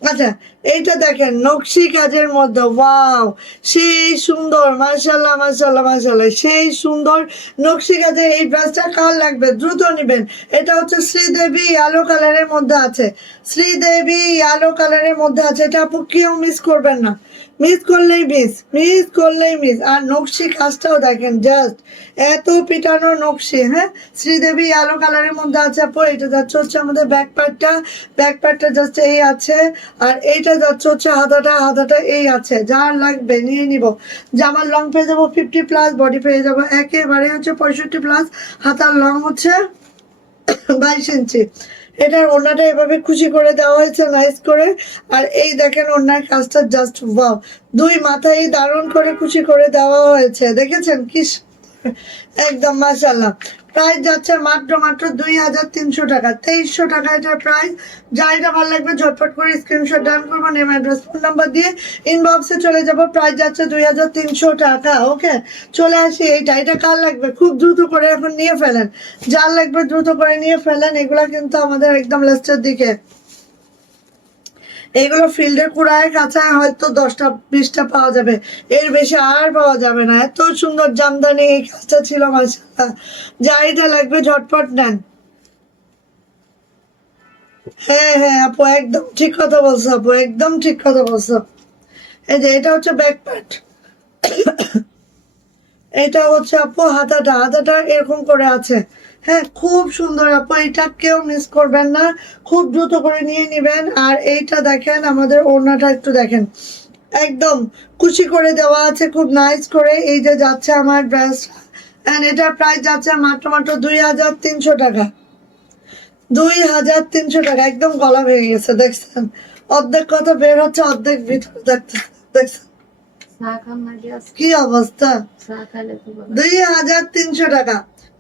আচ্ছা এইটা দেখেন নকশি কাজের মধ্যে, ওয়াও সেই সুন্দর, মাশাল্লাহ মাশাল্লাহ মাশাল্লাহ, সেই সুন্দর নকশি কাজের এই ড্রেসটা কার লাগবে দ্রুত নিবেন। এটা হচ্ছে শ্রীদেবী আলো কালারের মধ্যে আছে, শ্রীদেবী আলো কালারের মধ্যে আছে, এটা আপু কেউ মিস করবেন না, মিস করলেই মিস। আর নকশি কাজটাও দেখেন জাস্ট এত পিটানো নকশি। হ্যাঁ শ্রীদেবী আলো কালারের মধ্যে আছে আপু। এটা যাচ্ছে হচ্ছে আমাদের ব্যাক পার্টটা জাস্ট এই আছে, আর এইটা যাচ্ছে হচ্ছে হাতাটা এই আছে। যার লাগবে নিয়ে নিব। জামার লং পেয়ে যাবো 50+, বডি পেয়ে যাবো একেবারে হচ্ছে 65+, হাতার লং হচ্ছে 22 ইঞ্চি। এটার ওড়নাটা এভাবে খুশি করে দেওয়া হয়েছে নাইস করে। আর এই দেখেন ওড়নার কাজটা জাস্ট ওয়াও, 2 মাথায় দারুণ করে খুশি করে দেওয়া হয়েছে, দেখেছেন কি একদম মাশাআল্লাহ। প্রাইস যাচ্ছে মাত্র মাত্র 2300 টাকা, 2300 টাকা এটার প্রাইস। যার এটা ভালো লাগবে ঝটপট করে স্ক্রিনশট ডান করবো, নেম অ্যাড্রেস ফোন নাম্বার দিয়ে ইনবক্সে চলে যাব। প্রাইস যাচ্ছে 2300 টাকা। ওকে চলে আসি, এটা কার লাগবে খুব দ্রুত করে এখন নিয়ে ফেলেন, যার লাগবে দ্রুত করে নিয়ে ফেলেন। এগুলা কিন্তু আমাদের একদম লাস্টের দিকে, এগুলো ফিল্ডে কুড়ায় কাছায় হয়তো 10টা 20টা পাওয়া যাবে, এর বেশি আর পাওয়া যাবে না। এত সুন্দর জামদানি এই কাজটা ছিল মাশাআল্লাহ। যা এটা লাগবে ঝটপট নেন। হ্যাঁ হ্যাঁ আপু একদম ঠিক কথা বলছো, আপু একদম ঠিক কথা বলছো। এই যে এটা হচ্ছে ব্যাক পার্ট, এটা হচ্ছে আপু হাতাটা এরকম করে আছে। হ্যাঁ খুব সুন্দর আপু, এটা কেউ মিস করবেন না, খুব দ্রুত করে নিয়ে নিবেন। আর এইটা দেখেন আমাদের ওড়নাটা একটু দেখেন, একদম খুশি করে দেওয়া আছে খুব নাইস করে। এই যে যাচ্ছে আমার ড্রেস, এন্ড এটার প্রাইস যাচ্ছে মাত্র মাত্র 2300 টাকা, 2300 টাকা। একদম গলা ভেঙে গেছে দেখছেন, অর্ধেক কথা বের হচ্ছে অর্ধেক ভিতরে দেখছেন কি অবস্থা। 2300 টাকা,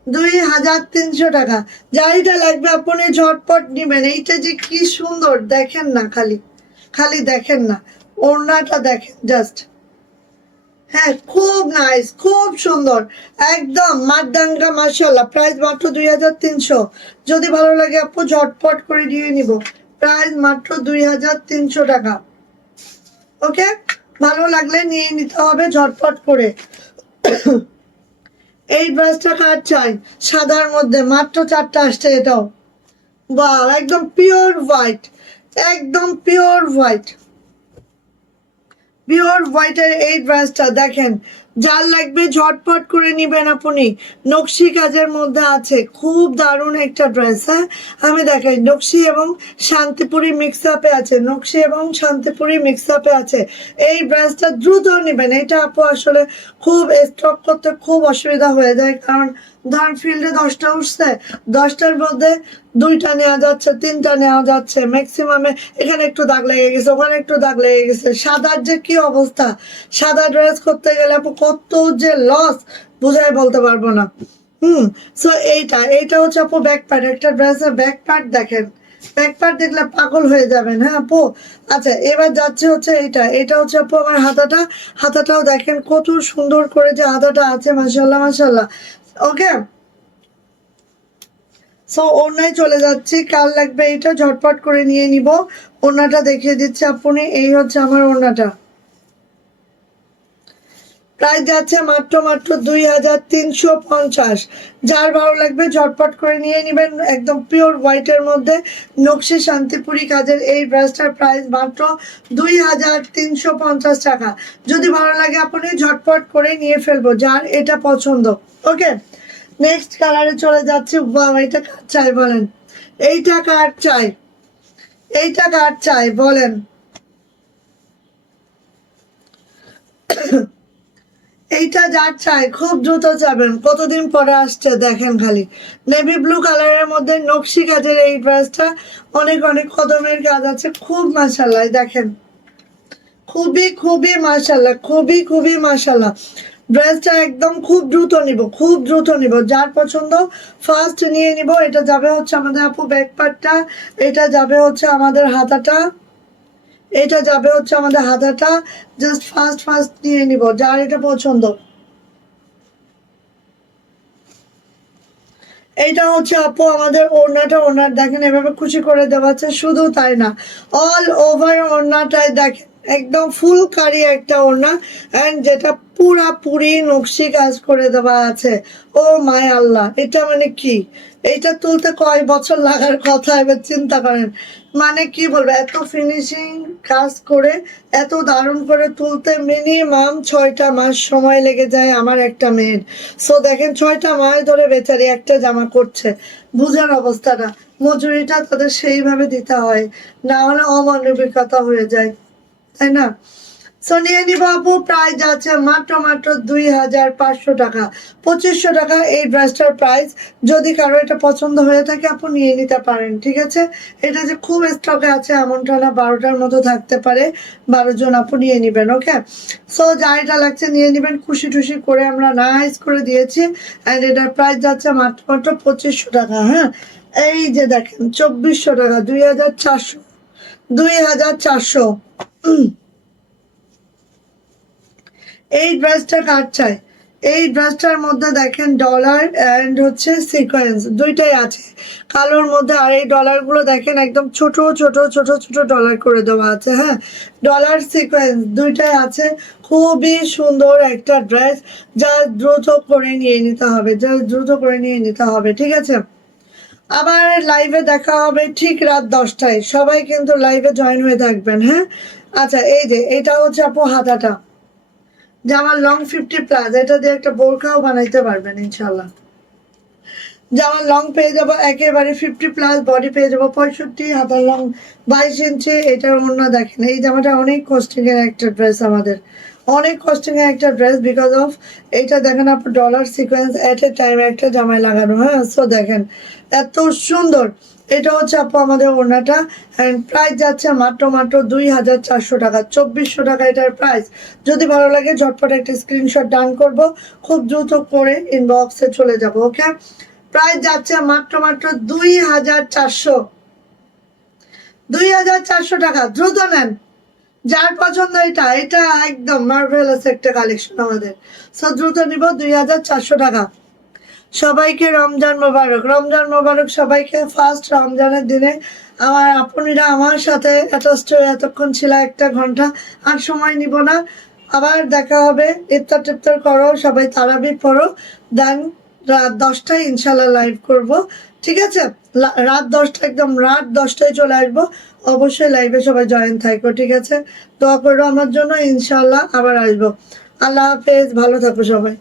2300 টাকা। যাইটা লাগবে আপনি ঝটপট নিবেন। এইটা যে কি সুন্দর দেখেন না, খালি দেখেন না, ওড়নাটা দেখেন জাস্ট। হ্যাঁ খুব নাইস, খুব সুন্দর, একদম মারদাঙ্গা মাশাআল্লাহ। প্রাইস মাত্র 2300। যদি ভালো লাগে আপু ঝটপট করে নিয়ে নিব। প্রাইস মাত্র 2300 টাকা। ওকে ভালো লাগলে নিয়ে নিতে হবে ঝটপট করে। এই ড্রেসটা কার চাই সাদার মধ্যে, মাত্র 4টা আসছে এটাও। ওয়াও, একদম পিওর হোয়াইট, একদম পিওর হোয়াইট, পিওর হোয়াইটের এই ড্রেসটা দেখেন, যার লাগবে ঝটপট করে নিবেন আপনি। নকশি কাজের মধ্যে আছে, খুব দারুণ একটা ড্রেস। হ্যাঁ, আমি দেখাই, নকশি এবং শান্তিপুরি মিক্স আপে আছে, নকশি এবং শান্তিপুরি মিক্স আপে আছে। এই ড্রেসটা দ্রুত নেবেন, এটা আপু আসলে খুব স্টক করতে খুব অসুবিধা হয়ে যায়, কারণ ধরেন ফিল্ডে 10টা উঠছে, 10টার মধ্যে 2টা নেওয়া যাচ্ছে, 3টা নেওয়া যাচ্ছে ম্যাক্সিমামে, এখানে একটু দাগ লেগে গেছে, ওখানে একটু দাগ লেগে গেছে। সাদার যে কি অবস্থা, সাদা ড্রেস করতে গেলে আপু কত যে লস বুঝাই বলতে পারবো না। সো এইটা হচ্ছে আপু ব্যাক পার্ট, একটা ড্রেসের ব্যাক পার্ট দেখেন, ব্যাক পার্ট দেখলে পাগল হয়ে যাবেন। হ্যাঁ আপু, আচ্ছা এবার যাচ্ছে হচ্ছে এটা হচ্ছে আপু আমার হাতাটা, হাতাটাও দেখেন কত সুন্দর করে যে হাতাটা আছে, মাশাল্লাহ মাশাল্লাহ। ওকে, সো ওড়নায় চলে যাচ্ছি, কার লাগবে এটা ঝটপট করে নিয়ে নিব। ওড়নাটা দেখিয়ে দিচ্ছি আপনি, এই হচ্ছে আমার ওড়নাটা, প্রাইস যাচ্ছে মাত্র 2350। যার ভালো লাগবে ঝটপট করে নিয়ে নেবেন, একদম পিওর হোয়াইটের মধ্যে নকশি শান্তিপুরি কাজের এই ড্রেসটার প্রাইস মাত্র 2350 টাকা। যদি ভালো লাগে আপনি ঝটপট করে নিয়ে ফেলবো, যার এটা পছন্দ। ওকে, নেক্সট কালারে চলে যাচ্ছি। বাহ, এটা কার চাই বলেন, এইটা কার চাই, এইটা কার চাই বলেন। এইটা যার চাই খুব দ্রুত যাবেন, কতদিন পরে আসছে দেখেন খালি। নেভি ব্লু কালারের মধ্যে নকশি কাজের এই ড্রেসটা, অনেক অনেক কদমের কাজ আছে, খুব মাশাআল্লাহ দেখেন, খুবই খুবই মাশাআল্লাহ, খুবই খুবই মাশাআল্লাহ। ড্রেসটা একদম খুব দ্রুত নিব, খুব দ্রুত নিব, যার পছন্দ ফার্স্ট নিয়ে নিব। এটা যাবে হচ্ছে আমাদের আপু ব্যাক পার্টটা, এটা যাবে হচ্ছে আমাদের হাতাটা, এটা যাবে হচ্ছে আমাদের হাতাটা, জাস্ট ফার্স্ট ফার্স্ট নিয়ে নিব, যার এটা পছন্দ। এইটা হচ্ছে আপু আমাদের ওড়নাটা, ওড়নার দেখেন এভাবে খুশি করে দেওয়া আছে, শুধু তাই না অল ওভার ওড়নাটায় দেখেন একদম ফুল কারি একটা ওড়না, অ্যান্ড যেটা পুরাপুরি নকশি কাজ করে দেওয়া আছে। ও মায় আল্লাহ, এটা মানে কি, এইটা তুলতে কয় বছর লাগার কথা এবার চিন্তা করেন। মানে কি বলবো, এত ফিনিশিং কাজ করে এত দারুণ করে তুলতে মিনিমাম 6টা মাস সময় লেগে যায় আমার একটা মেয়ের। সো দেখেন 6টা মাস ধরে বেচারি একটা জামা করছে, বুঝার অবস্থাটা, মজুরিটা তাদের সেইভাবে দিতে হয়, না হলে অমানবিকতা হয়ে যায়, তাই না। সো নিয়ে নিব আপু, প্রাইস যাচ্ছে মাত্র 2500 টাকা, 2500 টাকা এই ড্রেসটার প্রাইস। যদি কারো এটা পছন্দ হয়ে থাকে আপু নিয়ে নিতে পারেন, ঠিক আছে। এটা যে খুব স্টকে আছে এমনটা না, 12টার মতো থাকতে পারে, 12 জন আপু নিয়ে নিবেন। ওকে, সো যা এটা লাগছে নিয়ে নিবেন, খুশি টুশি করে আমরা নাইস করে দিয়েছি, অ্যান্ড এটার প্রাইস যাচ্ছে মাত্র 2500 টাকা। হ্যাঁ, এই যে দেখেন 2400 টাকা, 2400, 2400। এই ড্রেসটা কার চাই, এই ড্রেসটার মধ্যে দেখেন ডলার অ্যান্ড হচ্ছে সিকোয়েন্স দুইটাই আছে কালোর মধ্যে, আর এই ডলারগুলো দেখেন একদম ছোট ছোট ছোট ছোট ডলার করে দেওয়া আছে। হ্যাঁ, ডলার সিকোয়েন্স দুইটাই আছে, খুবই সুন্দর একটা ড্রেস, যা দ্রুত করে নিয়ে নিতে হবে, যা দ্রুত করে নিয়ে নিতে হবে, ঠিক আছে। আবার লাইভে দেখা হবে ঠিক রাত 10টায়, সবাই কিন্তু লাইভে জয়েন হয়ে থাকবেন। হ্যাঁ, আচ্ছা এই যে এটা হচ্ছে আপু হাতাটা, জামার লং 50+, এটা দিয়ে একটা বোরখাও বানাইতে পারবেন ইনশাল্লাহ। জামার লং পেয়ে যাবো একেবারে 50+, বডি পেয়ে যাবো 65, হাতার লং 22 ইঞ্চি। এটার ওড়না দেখেন, এই জামাটা অনেক কস্টিং এর একটা ড্রেস, আমাদের অনেক কস্টিং এর একটা ড্রেস, বিকজ অফ এইটা দেখেন আপনার ডলার সিকোয়েন্স এট এ টাইম একটা জামায় লাগানো। হ্যাঁ, সো দেখেন এত সুন্দর। এটা হচ্ছে আপু আমাদের ওড়নাটা, অ্যান্ড প্রাইস যাচ্ছে মাত্র 2400 টাকা, 2400 টাকা এটার প্রাইস। যদি ভালো লাগে ঝটপট একটা স্ক্রিনশট ডান করব, খুব দ্রুত করে ইনবক্সে চলে যাব। ওকে, প্রাইস যাচ্ছে মাত্র 2400, 2400 টাকা, দ্রুত নেন যার পছন্দ। এটা এটা একদম মার্ভেলাস একটা কালেকশন আমাদের, সো দ্রুত নিব, 2400 টাকা। সবাইকে রমজান মোবারক, রমজান মোবারক সবাইকে। ফার্স্ট রমজানের দিনে আমার আপনিরা আমার সাথে অ্যাটাচড হয়ে এতক্ষণ ছিল 1 ঘন্টা, আর সময় নিব না, আবার দেখা হবে। ইফতার টিফতার করো, সবাই তারাবি পড়ো, দেন রাত 10টায় ইনশাল্লাহ লাইভ করব। ঠিক আছে? রাত 10টা, একদম রাত 10টায় চলে আসবো। অবশ্যই লাইভে সবাই জয়েন থাকো, ঠিক আছে? দোয়া করো আমার জন্য, ইনশাল্লাহ আবার আসবো। আল্লাহ হাফেজ, ভালো থাকো সবাই।